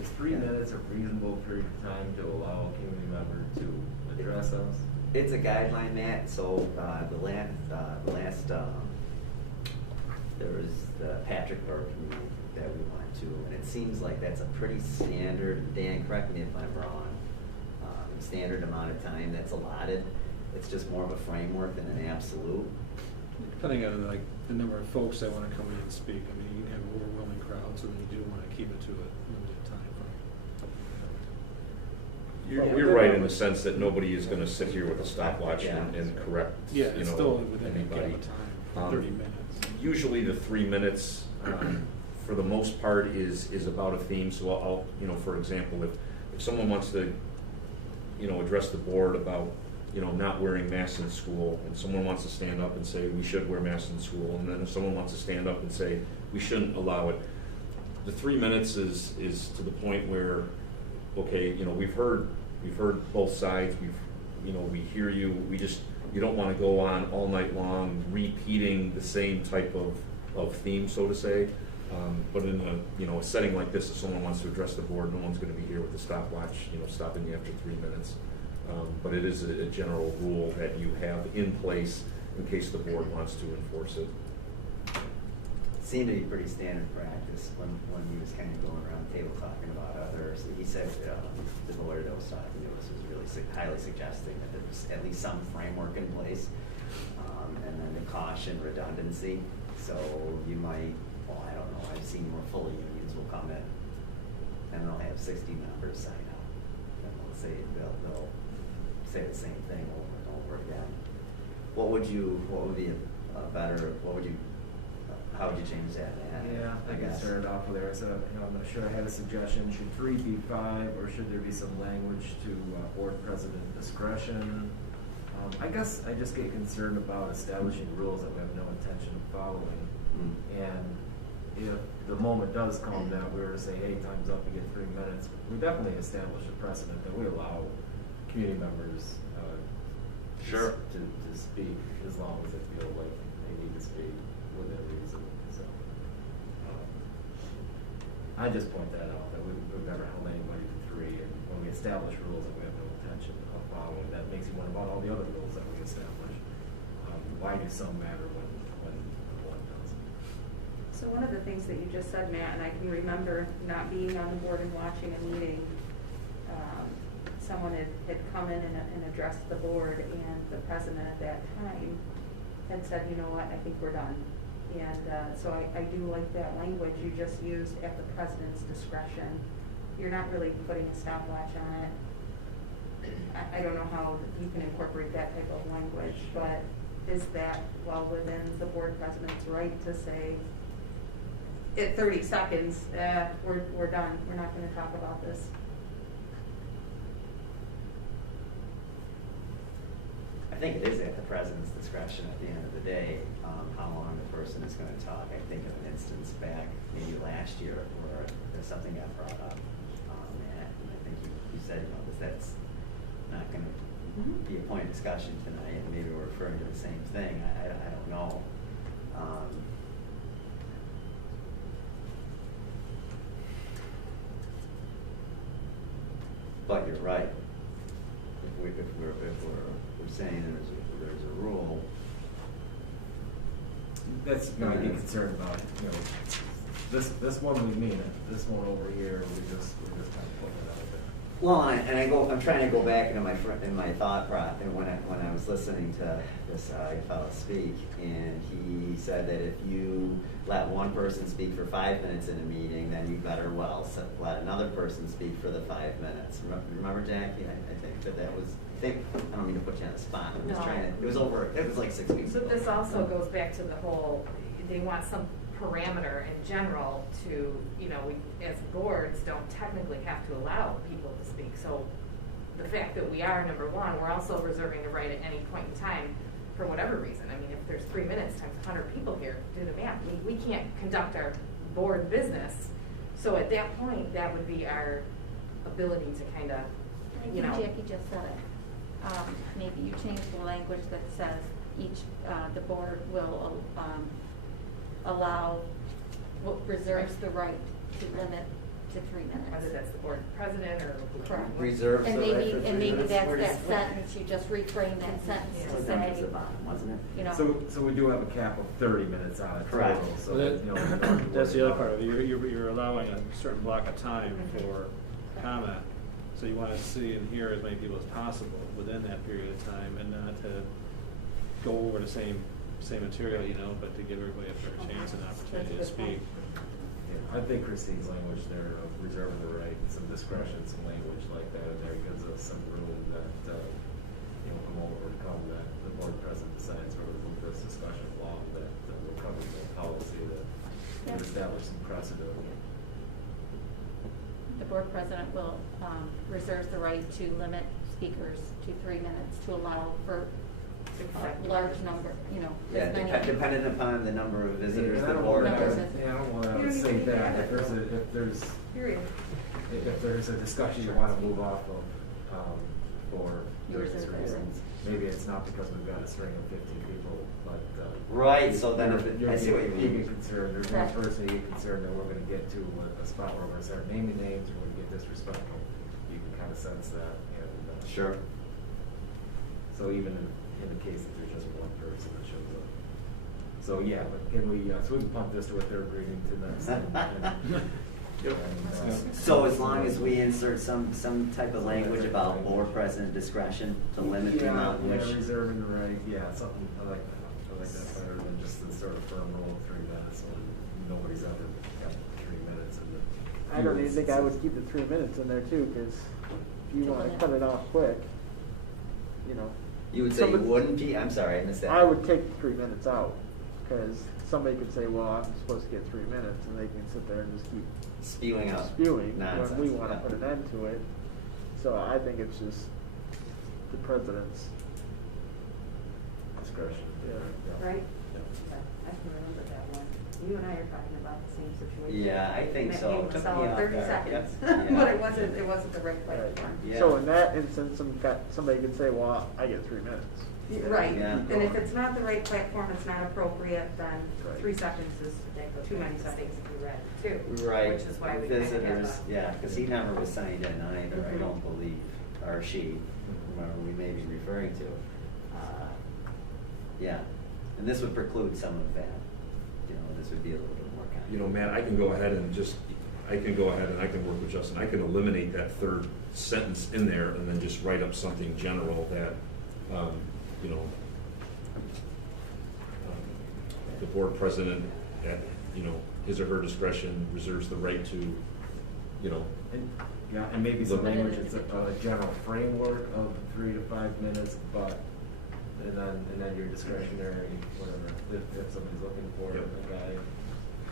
Is 3 minutes a reasonable period of time to allow a community member to address us? It's a guideline, Matt, so the last there was the Patrick Burke meeting that we went to, and it seems like that's a pretty standard, Dan, correct me if I'm wrong, standard amount of time that's allotted. It's just more of a framework than an absolute. Depending on the number of folks that want to come in and speak. I mean, you can have an overwhelming crowd, so then you do want to keep it to a limited time frame. You're right in the sense that nobody is going to sit here with a stopwatch and correct, Yeah, it's still within a anybody. given time, 30 minutes. Usually the 3 minutes, for the most part, is about a theme. So I'll for example, if someone wants to address the board about, not wearing masks in school, and someone wants to stand up and say we should wear masks in school, and then if someone wants to stand up and say we shouldn't allow it, the 3 minutes is to the point where, okay, we've heard both sides, we hear you, you don't want to go on all night long repeating the same type of theme, so to say. But in a setting like this, if someone wants to address the board, no one's going to be here with the stopwatch, stopping you after 3 minutes. But it is a general rule that you have in place in case the board wants to enforce it. Seemed to be pretty standard practice when he was kind of going around the table talking about others. He said the lawyer that was talking to us was really highly suggesting that there was at least some framework in place, and then the caution redundancy. So you might, I don't know, I've seen where full unions will come in and they'll have 60 members sign up, and they'll say the same thing over and over again. How would you change that, man? Yeah, I can start it off with there. So, I'm not sure. I had a suggestion. Should 3 be 5, or should there be some language to board president discretion? I guess I just get concerned about establishing rules that we have no intention of following. And if the moment does come that we were to say, hey, time's up, we get 3 minutes, we definitely establish a precedent that we allow community members to speak as long as they feel like they need to speak within reason. So I just point that out, that we've never held anybody to 3, and when we establish rules that we have no intention of following, that makes you wonder about all the other rules that we establish. Why do some matter when one doesn't? So one of the things that you just said, Matt, and I can remember not being on the board and watching a meeting, someone had come in and addressed the board, and the president at that time had said, you know what, I think we're done. And so I do like that language you just used, at the president's discretion. You're not really putting a stopwatch on it. I don't know how you can incorporate that type of language, but is that well within the board president's right to say, at 30 seconds, we're done, we're not going to talk about this? I think it is at the president's discretion at the end of the day, how long the person is going to talk. I think of an instance back maybe last year where something got brought up, and I think you said, that's not going to be a point of discussion tonight, and maybe we're referring to the same thing. I don't know. But you're right. If we're saying there's a rule. That's what I get concerned about. This one we mean it. This one over here we just kind of put it out there. Well, I'm trying to go back into my thought process, and when I was listening to this fellow speak, and he said that if you let one person speak for 5 minutes in a meeting, then you better let another person speak for the 5 minutes. Remember, Jackie? I think that was. I don't mean to put you on the spot. I'm just trying to. It was like 6 weeks So ago. this also goes back to the whole, they want some parameter in general to, we as boards don't technically have to allow people to speak. So the fact that we are number one, we're also reserving the right at any point in time for whatever reason. I mean, if there's 3 minutes times 100 people here, do the math. We can't conduct our board business. So at that point, that would be our ability to kind of, I think Jackie just said it. Maybe you change the language that says the board will reserves the right to limit to 3 minutes. whether that's the board president or. Correct. Reserves And the right maybe, for 3 and maybe minutes. that's Where does that sentence, you just reframe that sentence to Down to say, the bottom, wasn't it? So we do have a cap of 30 minutes on it. Correct. Total, so Well, that's the other part of it. You're allowing a certain block of time for comment. So you want to see and hear as many people as possible within that period of time, and not to go over the same material, but to give everybody a fair chance and opportunity to speak. I think Christine's language there of reserving the right, some discretion, some language like that in there gives us some room that, a moment would come that the board president decides whether to move this discussion along, that will cover the policy that would establish some precedent. the board president will reserve the right to limit speakers to 3 minutes to allow for a large number, you know. Yeah, as many- dependent upon the number of visitors I the don't board wanna- has. Yeah, I don't wanna say that, if there's a discussion you wanna move off of, for various reasons, maybe it's not because we've got a string of 15 people, but. Right, so then you're I see what you mean. get concerned, there's one person you get concerned that we're gonna get to a spot where we're gonna start naming names, or we're gonna get disrespectful. You can kind of sense that, and. Sure. So even in the case that there's just one person that shows up. So yeah, but can we, so we can pump this to a third reading to next. So as long as we insert some type of language about board president discretion to limit the amount in which. Yeah, reserving the right, yeah, something, I like that. I like that better than just the sort of firm rule of 3 minutes, so nobody's ever got 3 minutes in the. I don't even think I would keep the 3 minutes in there too, because if you want to cut it off quick, you know. You would say you wouldn't be, I'm sorry, I missed that. I would take the 3 minutes out, because somebody could say, well, I'm supposed to get 3 minutes, and they can sit there and just keep spewing out when nonsense. we want to put an end to it. So I think it's just the president's discretion. Yeah. Right? I can remember that one. You and I are talking about the same situation. Yeah, I think That so. gave us Took me all off 30 guard. seconds. Yep. But Yeah. it wasn't the right platform. Yeah. So in that instance, somebody could say, well, I get 3 minutes. Right, Yeah. and if it's not the right platform, it's not appropriate, then Right. 3 seconds is too many seconds. Too. Right, Which is why we kind of have visitors, a. yeah, because he never was signed in either, I don't believe, or she, whoever we may be referring to. Yeah, and this would preclude some of that, you know, this would be a little bit more kind of. You know, Matt, I can go ahead and I can work with Justin. I can eliminate that third sentence in there and then just write up something general that, you know, the board president at, you know, his or her discretion reserves the right to, you know. Yeah, and maybe some language, it's a general framework of 3 to 5 minutes, but, and then your discretionary, whatever, if somebody's looking for a guy.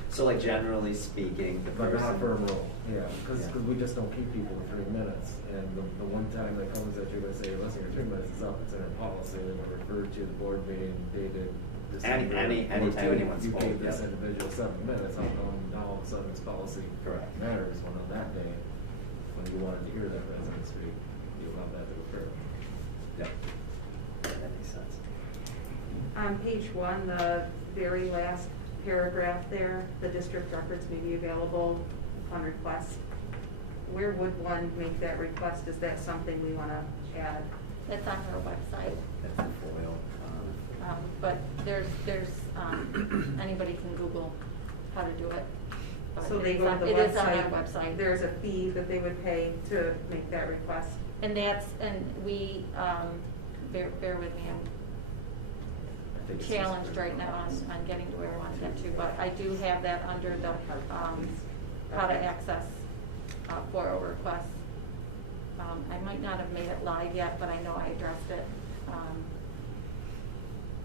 So like generally speaking, the But person. not firm rule, yeah, because we just don't keep people in 3 minutes, and the one time that comes that you're gonna say, listen, your 3 minutes is up, it's in our policy, and we're referred to the board meeting dated December. Anytime 14th, anyone's you spoke, gave this yep. individual 7 minutes, how come now all of a sudden this policy Correct. matters, when on that day, when you wanted to hear that resident speak, you allowed that to occur. Yep. That makes sense. On page 1, the very last paragraph there, the district records may be available upon request. Where would one make that request? Is that something we want to add? That's on our website. That's a foil. But there's anybody can Google how to do it. But So they it go is to the on- website. It is on our website. There's a fee that they would pay to make that request. And we, bear with me, I'm challenged right now on getting to where I want to get to, but I do have that under the, how to access, FOIA requests. I might not have made it live yet, but I know I addressed it.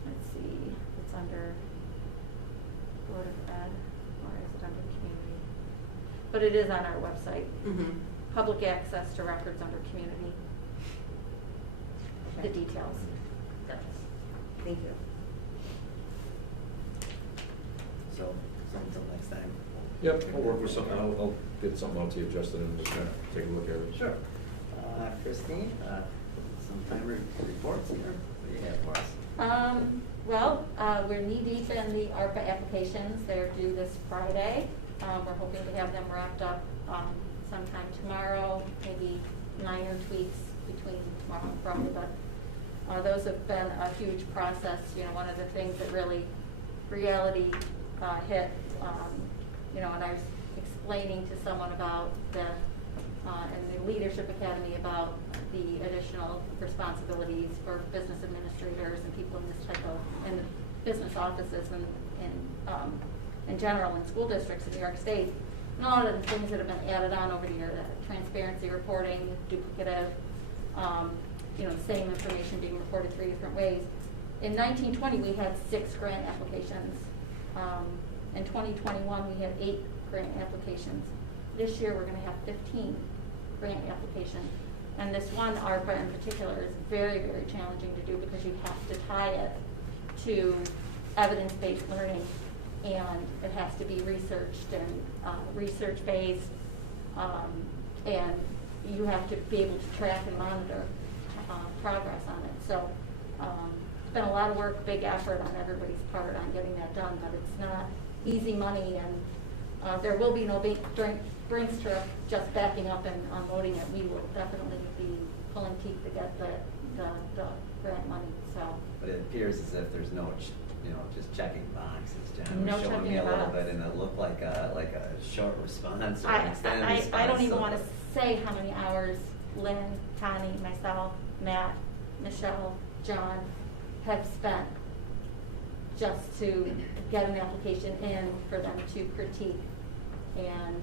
Let's see, it's under Board of Ed, or is it under Community? But it is on our website. Public access to records under Community. The details. Thank you. So until next time. Yep, I'll work with something, I'll get something out to you, Justin, and just kind of take a look at it. Sure. Christine, some timer reports here. What do you have for us? Well, we're knee deep in the ARPA applications. They're due this Friday. We're hoping to have them wrapped up sometime tomorrow, maybe minor tweaks between tomorrow and Friday, but those have been a huge process. You know, one of the things that really reality hit, you know, and I was explaining to someone about the in the Leadership Academy about the additional responsibilities for business administrators and people in this type of, in the business offices and in general in school districts in New York State. And a lot of the things that have been added on over the year, transparency reporting, duplicative, you know, the same information being reported 3 different ways. In 1920, we had 6 grant applications. In 2021, we had 8 grant applications. This year, we're going to have 15 grant applications. And this one ARPA in particular is very, very challenging to do because you have to tie it to evidence-based learning, and it has to be researched and research-based, and you have to be able to track and monitor progress on it. So it's been a lot of work, big effort on everybody's part on getting that done, but it's not easy money, and there will be no Brinks trip just backing up and unloading it. We will definitely be pulling teeth to get the grant money. So. But it appears as if there's no, just checking boxes. Jen No was showing checking me a little box. bit, and it looked like a short response or an extended I response. don't even so- want to say how many hours Lynn, Connie, myself, Matt, Michelle, John have spent just to get an application in for them to critique and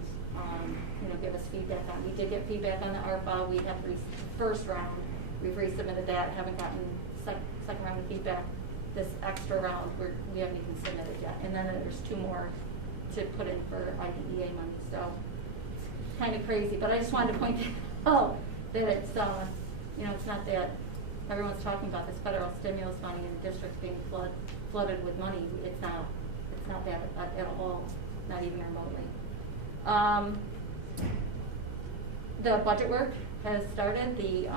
give us feedback on. We did get feedback on the ARPA. We have first round. We've resubmitted that. Haven't gotten second round of feedback. This extra round we haven't even submitted yet. And then there's 2 more to put in for IDEA money. So it's kind of crazy. But I just wanted to point out that it's it's not that everyone's talking about this federal stimulus money and districts being flooded with money. It's not that at all, not even remotely. The budget work has started. The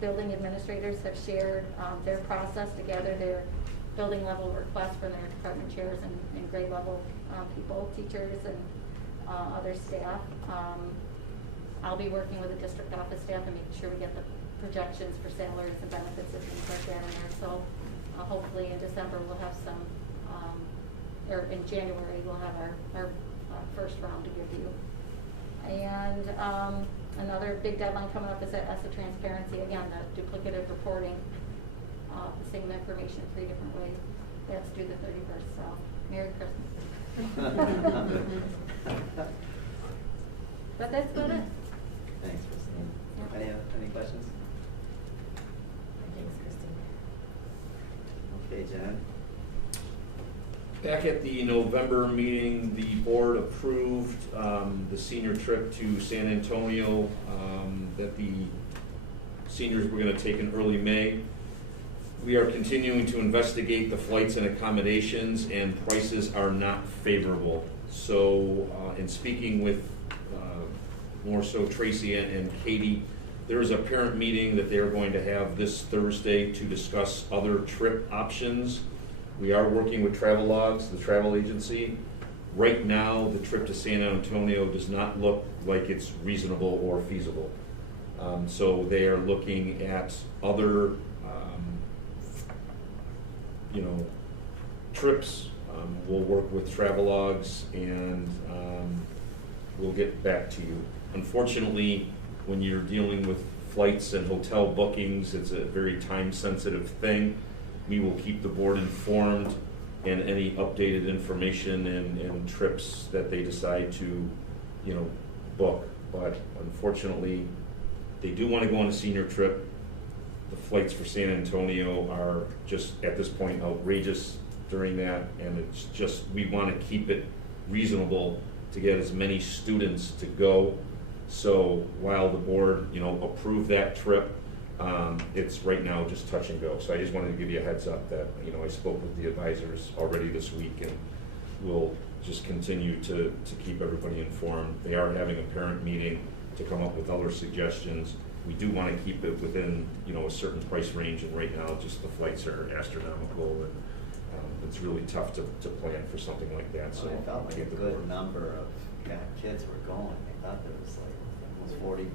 building administrators have shared their process to gather their building level requests from their department chairs and grade level people, teachers and other staff. I'll be working with the district office staff and making sure we get the projections for salaries and benefits and things like that in there. So hopefully in December we'll have some, or in January we'll have our first round to give you. And another big deadline coming up is that ESSA transparency, again, the duplicative reporting, the same information 3 different ways. That's due the 31st, so Merry Christmas. But that's about it. Thanks, Christine. Yeah. Any questions? Thanks, Christine. Okay, Jen. Back at the November meeting, the board approved the senior trip to San Antonio that the seniors were going to take in early May. We are continuing to investigate the flights and accommodations, and prices are not favorable. So in speaking with more so Tracy and Katie, there is a parent meeting that they are going to have this Thursday to discuss other trip options. We are working with Travelogues, the travel agency. Right now, the trip to San Antonio does not look like it's reasonable or feasible. So they are looking at other, trips. We'll work with Travelogues and we'll get back to you. Unfortunately, when you're dealing with flights and hotel bookings, it's a very time-sensitive thing. We will keep the board informed and any updated information and trips that they decide to, book. But unfortunately, they do want to go on a senior trip. The flights for San Antonio are just, at this point, outrageous during that. And it's just, we want to keep it reasonable to get as many students to go. So while the board, approved that trip, it's right now just touch and go. So I just wanted to give you a heads up that, I spoke with the advisors already this week, and we'll just continue to keep everybody informed. They are having a parent meeting to come up with other suggestions. We do want to keep it within, a certain price range, and right now just the flights are astronomical, and it's really tough to plan for something like that. So I felt like a keep the good board. number of kids were going. I thought there was like almost 40.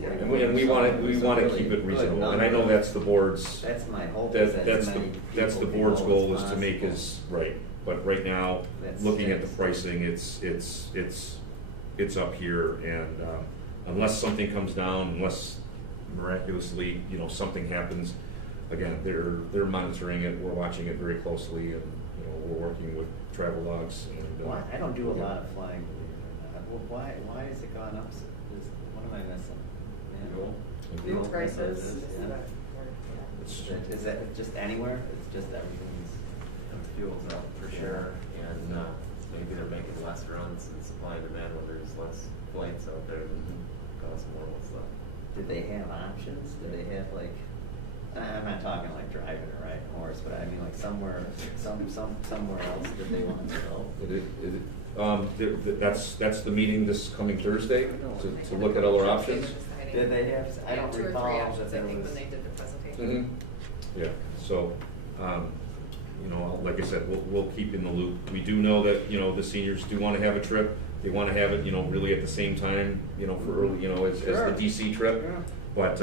Yeah, and we want to keep it reasonable, and I know that's the board's. That's my hope. That's the board's goal, is to make is right. But right now, looking at the pricing, it's up here, and unless something comes down, unless miraculously something happens, again, they're monitoring it. We're watching it very closely, and we're working with Travelogues. And Why? I don't do a lot of flying. Why has it gone up? What am I missing? Fuel prices. Is that just anywhere? It's just everything's. Fuel's up for sure, and maybe they're making less runs and supply and demand when there's less flights out there that cause more stuff. did they have options? Did they have like, I'm not talking like driving a ride horse, but I mean like somewhere else that they want to go? That's the meeting this coming Thursday, to look at other options? Did they have, I don't Two or three recall options, that I there think, was. when they did the presentation. Yeah, so, like I said, we'll keep in the loop. We do know that, the seniors do want to have a trip. They want to have it, really at the same time, for early, as the DC trip. Yeah. But,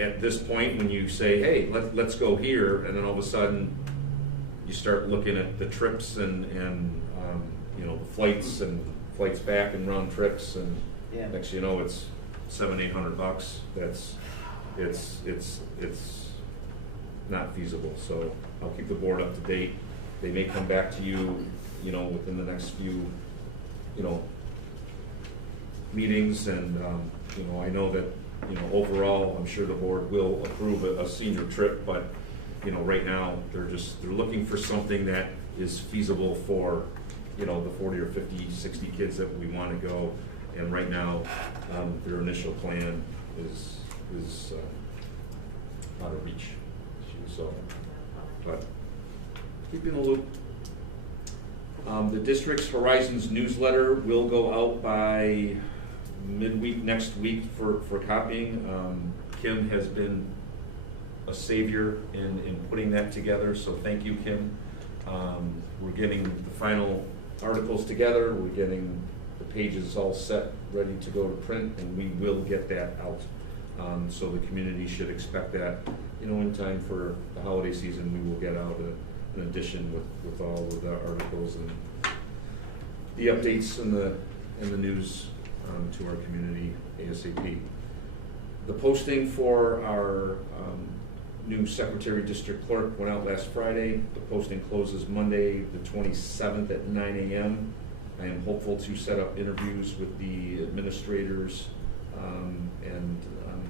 at this point, when you say, hey, let's go here, and then all of a sudden, you start looking at the trips and the flights and flights back and round trips, and Yeah. next you know, it's $700-800. It's not feasible. So I'll keep the board up to date. They may come back to you, within the next few, meetings, and I know that, overall, I'm sure the board will approve a senior trip, but right now they're looking for something that is feasible for the 40 or 50, 60 kids that we want to go. And right now, their initial plan is out of reach. So, but keep in the loop. The district's Horizons newsletter will go out by midweek next week for copying. Kim has been a savior in putting that together, so thank you, Kim. We're getting the final articles together. We're getting the pages all set, ready to go to print, and we will get that out. So the community should expect that, in time for the holiday season. We will get out an edition with all of the articles and the updates and the news to our community ASAP. The posting for our new secretary district clerk went out last Friday. The posting closes Monday the 27th at 9 a.m. I am hopeful to set up interviews with the administrators and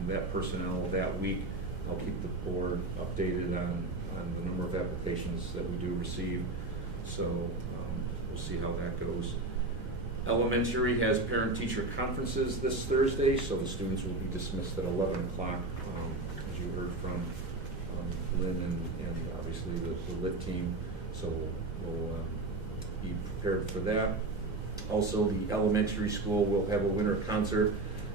that personnel that week. I'll keep the board updated on the number of applications that we do receive. So we'll see how that goes. Elementary has parent-teacher conferences this Thursday, so the students will be dismissed at 11 o'clock, as you heard from Lynn and obviously the lit team. So we'll be prepared for that. Also, the elementary school will have a winter concert.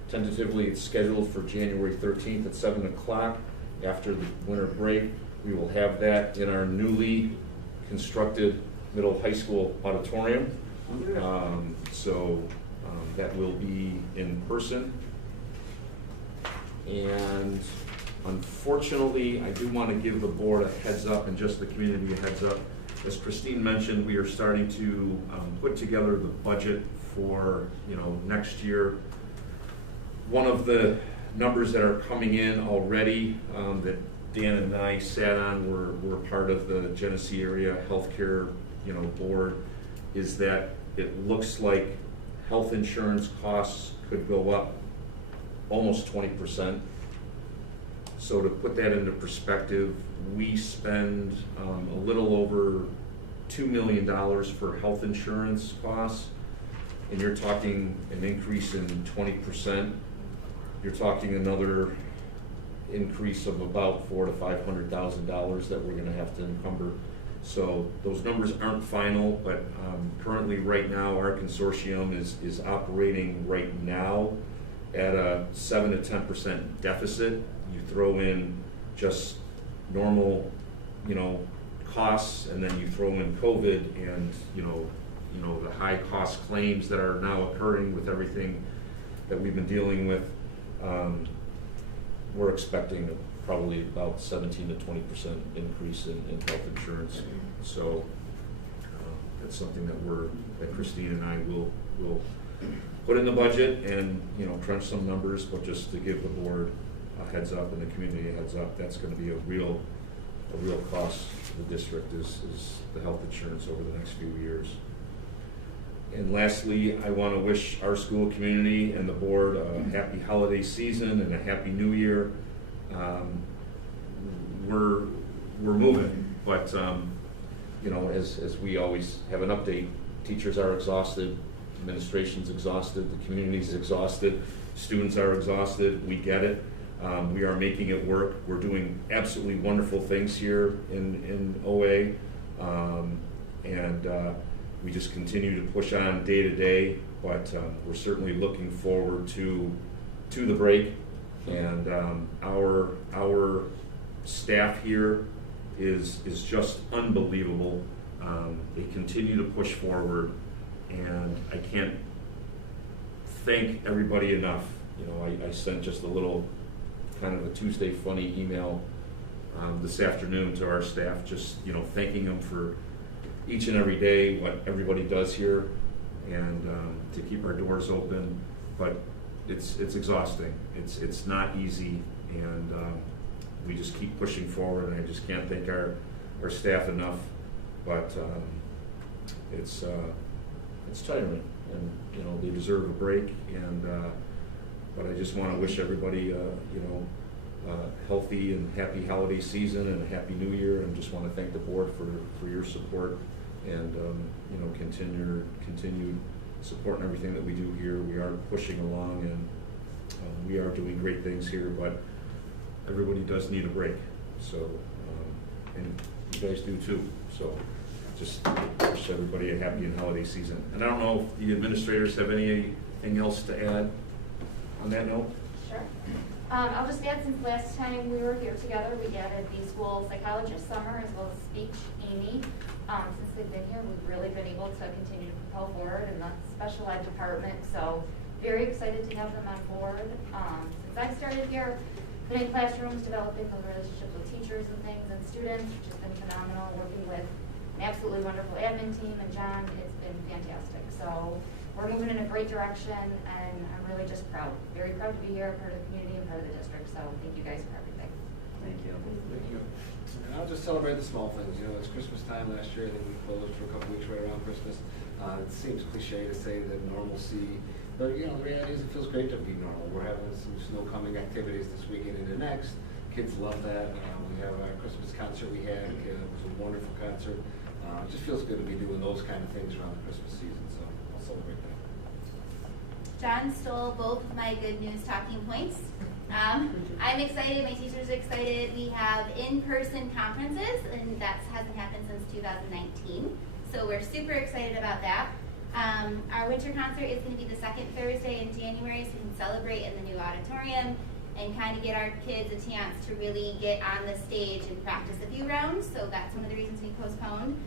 Tentatively, it's scheduled for January 13th at 7 o'clock. After the winter break, we will have that in our newly constructed middle high school auditorium. That will be in person. And unfortunately, I do want to give the board a heads up and just the community a heads up. As Christine mentioned, we are starting to put together the budget for next year. One of the numbers that are coming in already that Dan and I sat on, were part of the Genesee area healthcare board, is that it looks like health insurance costs could go up almost 20%. So to put that into perspective, we spend a little over $2 million for health insurance costs, and you're talking an increase in 20%. You're talking another increase of about $400,000 to $500,000 that we're going to have to encumber. So those numbers aren't final, but currently right now our consortium is operating right now at a 7 to 10% deficit. You throw in just normal, costs, and then you throw in COVID and the high cost claims that are now occurring with everything that we've been dealing with. We're expecting probably about 17 to 20% increase in health insurance. So that's something that Christine and I will put in the budget and crunch some numbers, but just to give the board a heads up and the community a heads up, that's going to be a real cost to the district is the health insurance over the next few years. And lastly, I want to wish our school community and the board a happy holiday season and a happy new year. We're moving, but as we always have an update, teachers are exhausted, administration's exhausted, the community's exhausted, Students are exhausted, we get it. We are making it work. We're doing absolutely wonderful things here in OA. We just continue to push on day to day, but we're certainly looking forward to the break. And our staff here is just unbelievable. They continue to push forward, and I can't thank everybody enough. You know, I sent just a little kind of a Tuesday funny email this afternoon to our staff, just, you know, thanking them for each and every day what everybody does here, and to keep our doors open. But it's exhausting. It's not easy, and we just keep pushing forward, and I just can't thank our staff enough. But it's tiring, and you know, they deserve a break. And but I just want to wish everybody you know, healthy and happy holiday season and a happy New Year, and just want to thank the board for your support, and you know, continued support in everything that we do here. We are pushing along, and we are doing great things here, but everybody does need a break. So and you guys do too. So just wish everybody a happy and holiday season. And I don't know if the administrators have anything else to add on that note. Sure. I'll just add, since last time we were here together, we added the school psychologist summer as well as speech, Amy. Since they've been here, we've really been able to continue to propel forward in the special ed department. So very excited to have them on board. Since I started here, been in classrooms, developing those relationships with teachers and things and students, which has been phenomenal. Working with an absolutely wonderful admin team, and John, it's been fantastic. So we're moving in a great direction, and I'm really just proud, very proud to be here, part of the community and part of the district. So thank you guys for everything. Thank you. Thank you. And I'll just celebrate the small things. You know, it's Christmas time last year. I think we closed for a couple weeks right around Christmas. It seems cliche to say that normalcy, but you know, the reality is it feels great to be normal. We're having some snow coming activities this weekend and the next. Kids love that. We have our Christmas concert we had. It was a wonderful concert. It just feels good to be doing those kind of things around the Christmas season. So I'll celebrate that. John stole both of my good news talking points. I'm excited, my teachers are excited. We have in-person conferences, and that hasn't happened since 2019. So we're super excited about that. Our winter concert is going to be the second Thursday in January, so we can celebrate in the new auditorium and kind of get our kids a chance to really get on the stage and practice a few rounds. So that's one of the reasons we postponed.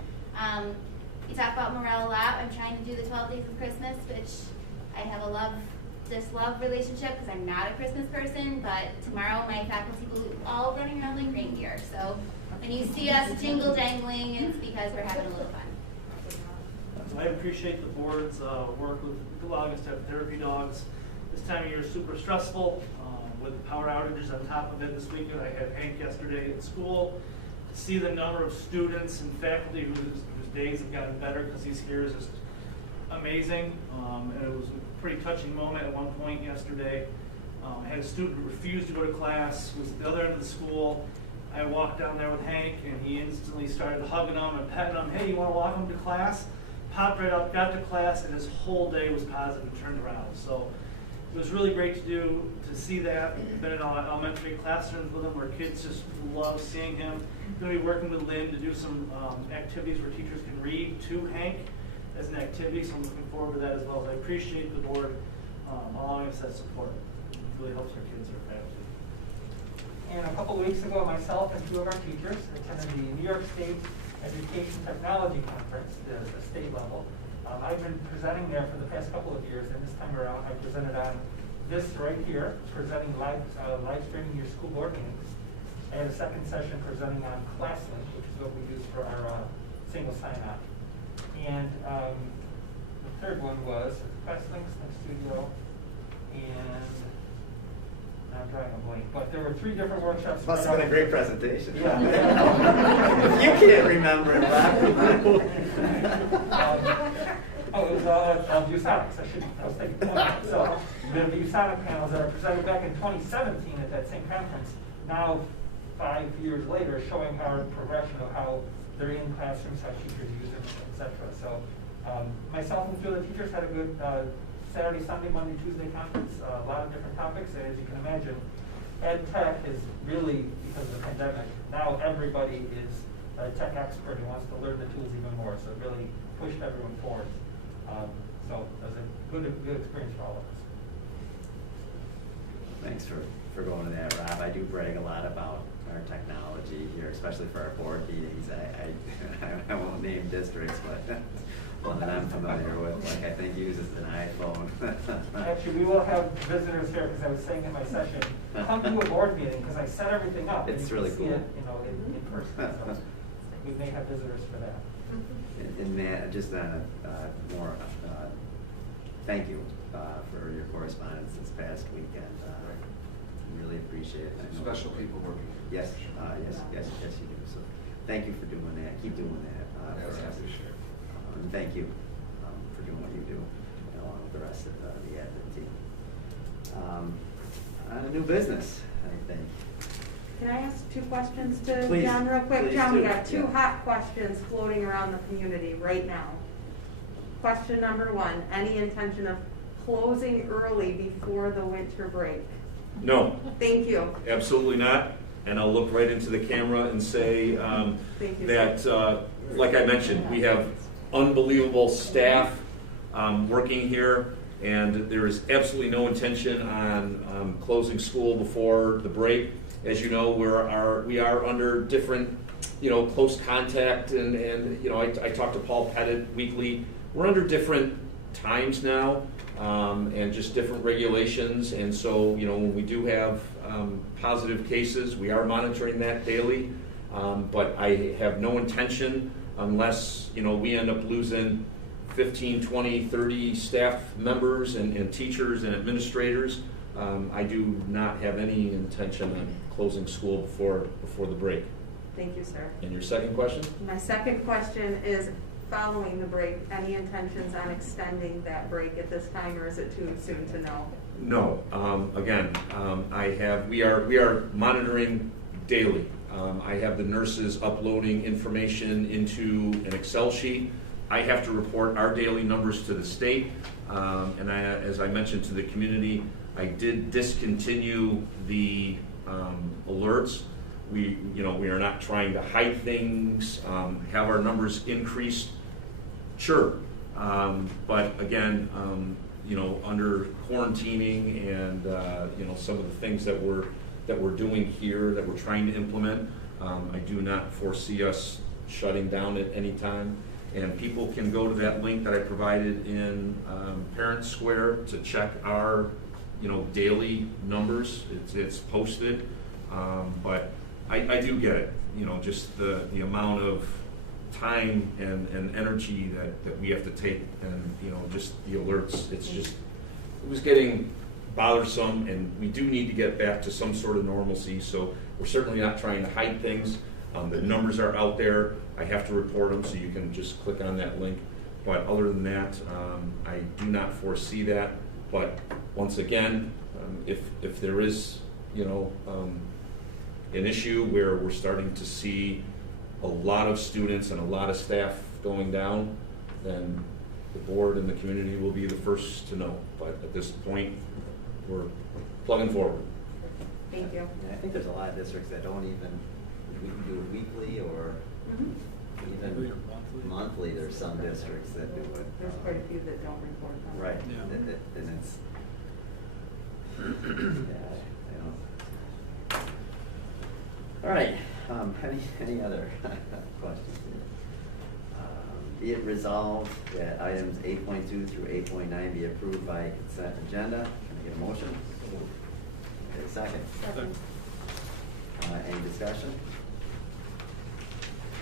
You talk about morale a lot. I'm trying to do the 12 Days of Christmas, which I have a love-dislove relationship because I'm not a Christmas person, but tomorrow my faculty will be all running around like reindeer. So when you see us jingle-jangling, it's because we're having a little fun. So I appreciate the board's work with allowing us to have therapy dogs. This time of year is super stressful with power outages on top of it. This weekend I had Hank yesterday at school. To see the number of students and faculty whose days have gotten better because he's here is just amazing. And it was a pretty touching moment at one point yesterday. I had a student who refused to go to class, was at the other end of the school. I walked down there with Hank, and he instantly started hugging him and petting him. Hey, you want to walk him to class? Popped right up, got to class, and his whole day was positive and turned around. So it was really great to see that. Been in elementary classrooms with him where kids just love seeing him. Going to be working with Lynn to do some activities where teachers can read to Hank as an activity, so I'm looking forward to that as well. I appreciate the board allowing us that support. It really helps our kids and our faculty. And a couple of weeks ago, myself and two of our teachers attended the New York State Education Technology Conference, the state level. I've been presenting there for the past couple of years, and this time around I presented on this right here, presenting live streaming your school board meetings. I had a second session presenting on ClassLink, which is what we use for our single sign-on. And the third one was ClassLink, Sync Studio, and I'm drawing a blank. But there were 3 different workshops. Must have been a great presentation. Yeah. If you can't remember it, it was ViewSonics. I was thinking. So the ViewSonic panels that are presented back in 2017 at that same conference, now 5 years later, showing our progression of how they're in classrooms, how teachers use them, etc. So myself and 2 of the teachers had a good Saturday, Sunday, Monday, Tuesday conference, a lot of different topics. And as you can imagine, ed tech is really, because of the pandemic, now everybody is a tech expert and wants to learn the tools even more. So it really pushed everyone forward. So it was a good experience for all of us. Thanks for going to that, Rob. I do brag a lot about our technology here, especially for our board meetings. I won't name districts, but one that I'm familiar with, like I think uses an iPhone. Actually, we will have visitors here, because I was saying in my session, come to a board meeting, because I set everything up. It's and you really can see cool. it, in person. So we may have visitors for that. And Matt, just more, thank you for your correspondence this past weekend. Really appreciate it. I know- Special people working. Yes, yes, you do. So thank you for doing that. Keep doing that. Yes, for I us. appreciate it. And thank you for doing what you do, along with the rest of the admin team. On a new business, I think. Can I ask 2 questions to Please, John real quick? please John, we do. got 2 Yeah. hot questions floating around the community right now. Question number 1, any intention of closing early before the winter break? No, Thank you. absolutely not. And I'll look right into the camera and say Thank you, that, like I mentioned, we have unbelievable staff working here, and there is absolutely no intention on closing school before the break. As you know, we are under different, close contact, and I talk to Paul Pettit weekly. We're under different times now, and just different regulations, and so, when we do have positive cases, we are monitoring that daily, but I have no intention, unless, we end up losing 15, 20, 30 staff members and teachers and administrators, I do not have any intention on closing school before the break. Thank you, sir. And your second question? My second question is, following the break, any intentions on extending that break at this time, or is it too soon to know? No. Again, we are monitoring daily. I have the nurses uploading information into an Excel sheet. I have to report our daily numbers to the state, and as I mentioned to the community, I did discontinue the alerts. We are not trying to hide things, have our numbers increased. Sure, but again, under quarantining and some of the things that we're doing here, that we're trying to implement, I do not foresee us shutting down at any time. And people can go to that link that I provided in Parent Square to check our daily numbers. It's posted, but I do get it. Just the amount of time and energy that we have to take, and just the alerts. It was getting bothersome, and we do need to get back to some sort of normalcy. So we're certainly not trying to hide things. The numbers are out there. I have to report them, so you can just click on that link. But other than that, I do not foresee that. But once again, if there is, an issue where we're starting to see a lot of students and a lot of staff going down, then the board and the community will be the first to know. But at this point, we're plugging forward. Thank you. I think there's a lot of districts that don't even, we can do it weekly or even monthly. There's some districts that do it. There's quite a few that don't report them. Right, Yeah. and it's, All right, any other questions? Be it resolved that items 8.2 through 8.9 be approved by consent agenda. Can I get a motion? Okay, second. Second. Any discussion?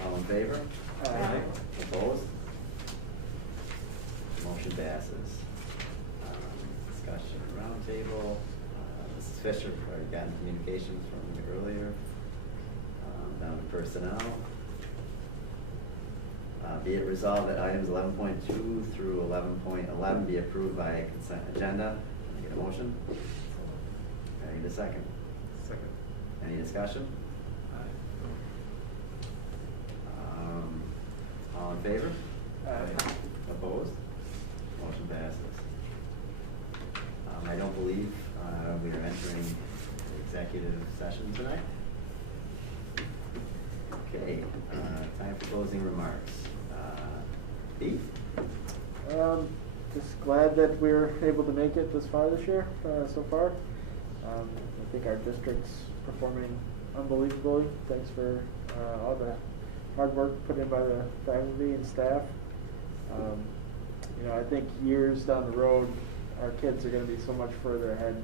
All in favor? Aye. Opposed? Motion passes. Discussion roundtable. Mrs. Fisher, I've gotten communications from earlier. Down to personnel. Be it resolved that items 11.2 through 11.11 be approved by consent agenda. Can I get a motion? Can I get a second? Second. Any discussion? All in favor? Aye. Opposed? Motion passes. session tonight. Okay, time for closing remarks. Pete? Just glad that we were able to make it this far this year, so far. I think our district's performing unbelievably. Thanks for all the hard work put in by the faculty and staff. You know, I think years down the road, our kids are going to be so much further ahead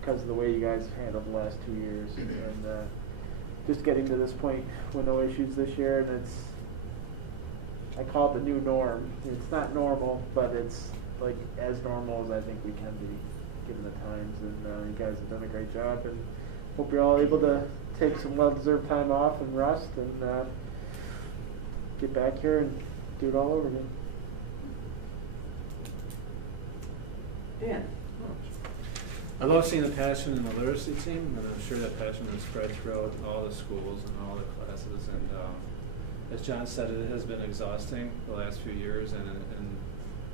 because of the way you guys handled the last 2 years. And just getting to this point with no issues this year, and I call it the new norm. It's not normal, but it's like as normal as I think we can be given the times. And you guys have done a great job, and hope you're all able to take some well-deserved time off and rest and get back here and do it all over again. Dan? I love seeing the passion in the literacy team, and I'm sure that passion is spread throughout all the schools and all the classes. And as John said, it has been exhausting the last few years, and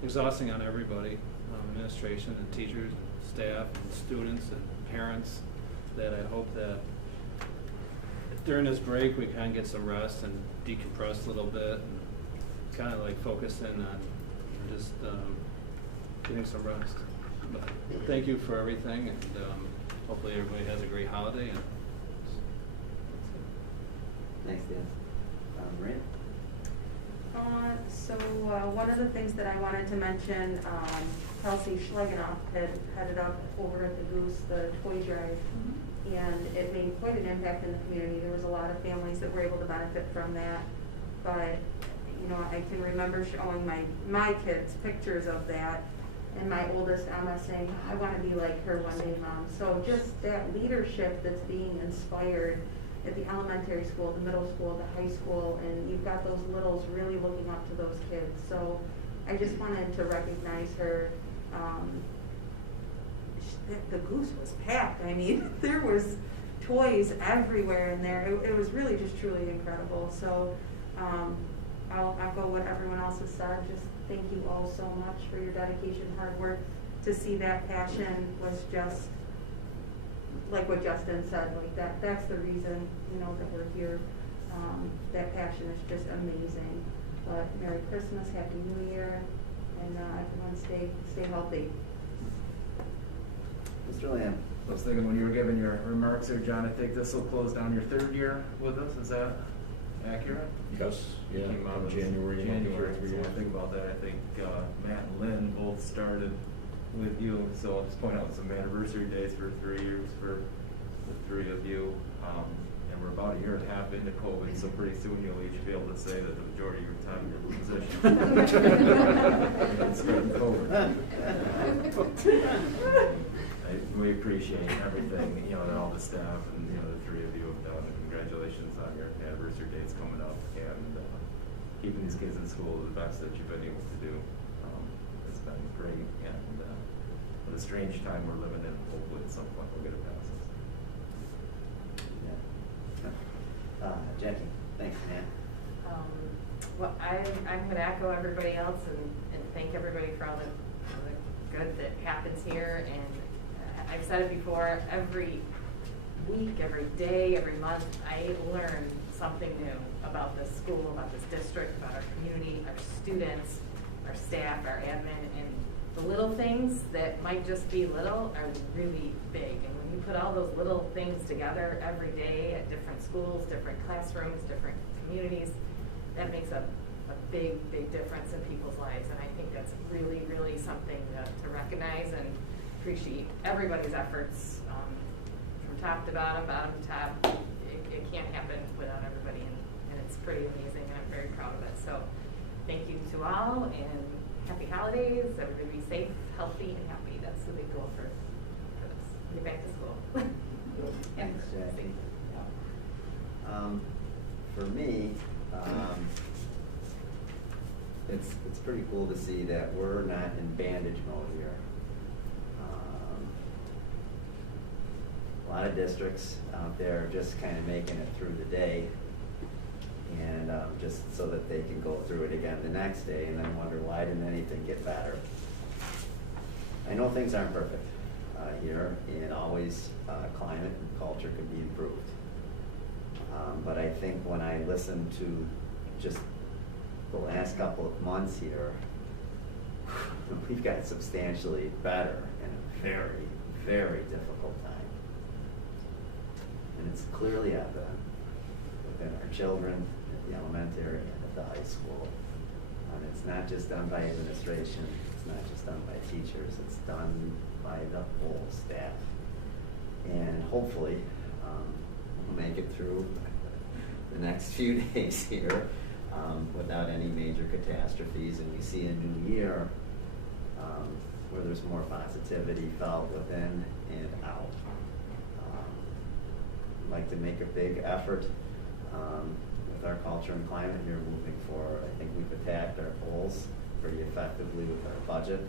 exhausting on everybody, administration and teachers, and staff, and students, and parents. That I hope that during this break we kind of get some rest and decompress a little bit, and kind of like focus in on just getting some rest. But thank you for everything, and hopefully everybody has a great holiday. And Thanks, Dan. Maria? So one of the things that I wanted to mention, Kelsey Schlegenoff had headed up over at the Goose, the toy drive, and it made quite an impact in the community. There was a lot of families that were able to benefit from that. But, you know, I can remember showing my kids pictures of that, and my oldest Emma saying, I want to be like her one day, Mom. So just that leadership that's being inspired at the elementary school, the middle school, the high school, and you've got those littles really looking up to those kids. So I just wanted to recognize her. The Goose was packed. I mean, there was toys everywhere in there. It was really just truly incredible. So I'll echo what everyone else has said. Just thank you all so much for your dedication, hard work. To see that passion was just like what Justin said, like that's the reason, you know, that we're here. That passion is just amazing. But Merry Christmas, Happy New Year, and everyone stay healthy. Mr. Lamb? I was thinking when you were giving your remarks there, John, I think this will close down your 3rd year with us. Is that accurate? Yes, yeah, Came out of January. So when I think about that, I think Matt and Lynn both started with you. So I'll just point out some anniversary days for 3 years for the 3 of you. And we're about 1.5 years into COVID, so pretty soon you'll each be able to say that the majority of your time you're in position. Spreading COVID. We appreciate everything, you know, that all the staff and, you know, the 3 of you have done. And congratulations on your anniversary dates coming up, and keeping these kids in school the best that you've been able to do. It's been great, and what a strange time we're living in. Hopefully at some point we'll get it past us. Yeah. Jackie, thanks, man. Well, I'm going to echo everybody else and thank everybody for all the good that happens here. And I've said it before, every week, every day, every month, I learn something new about this school, about this district, about our community, our students, our staff, our admin, and the little things that might just be little are really big. And when you put all those little things together every day at different schools, different classrooms, different communities, that makes a big, big difference in people's lives. And I think that's really, really something to recognize and appreciate everybody's efforts from top to bottom, bottom to top. It can't happen without everybody, and it's pretty amazing, and I'm very proud of it. So thank you to all, and happy holidays. Everybody be safe, healthy, and happy. That's the big goal for this. Get back to school. Thanks, Jackie. For me, it's pretty cool to see that we're not in bandage mode here. A lot of districts out there are just kind of making it through the day, and just so that they can go through it again the next day and then wonder why didn't anything get better. I know things aren't perfect. here, and always climate and culture could be improved. But I think when I listen to just the last couple of months here, we've got substantially better in a very, very difficult time. And it's clearly evident within our children at the elementary and at the high school. And it's not just done by administration, it's not just done by teachers, it's done by the whole staff. And hopefully, we'll make it through the next few days here without any major catastrophes, and we see a new year where there's more positivity felt within and out. I'd like to make a big effort with our culture and climate here moving forward. I think we've attacked our goals pretty effectively with our budget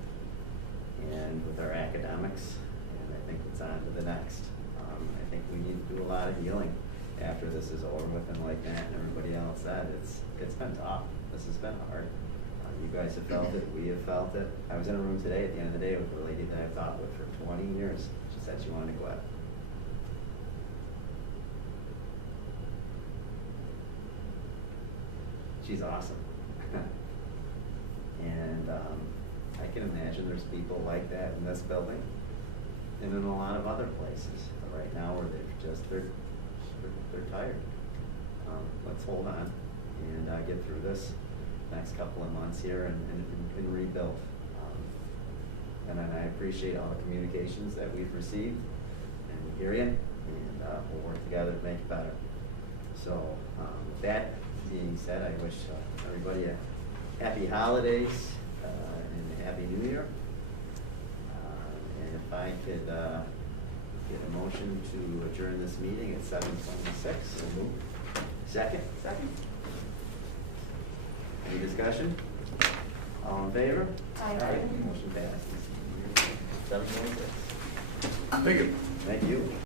and with our academics, and I think it's on to the next. I think we need to do a lot of healing after this is over with, and like Matt and everybody else said, it's been tough. This has been hard. You guys have felt it, we have felt it. I was in a room today at the end of the day with a lady that I've taught with for 20 years. She said she wanted to quit. She's awesome. And I can imagine there's people like that in this building and in a lot of other places right now where they're tired. Let's hold on and get through this next couple of months here and rebuild. And I appreciate all the communications that we've received, and we hear you, and we'll work together to make it better. So with that being said, I wish everybody a happy holidays and a happy new year. And if I could get a motion to adjourn this meeting at 7:26. So move. Second? Second. Any discussion? All in favor? Aye. Motion passes. 7:26. Thank you. Thank you.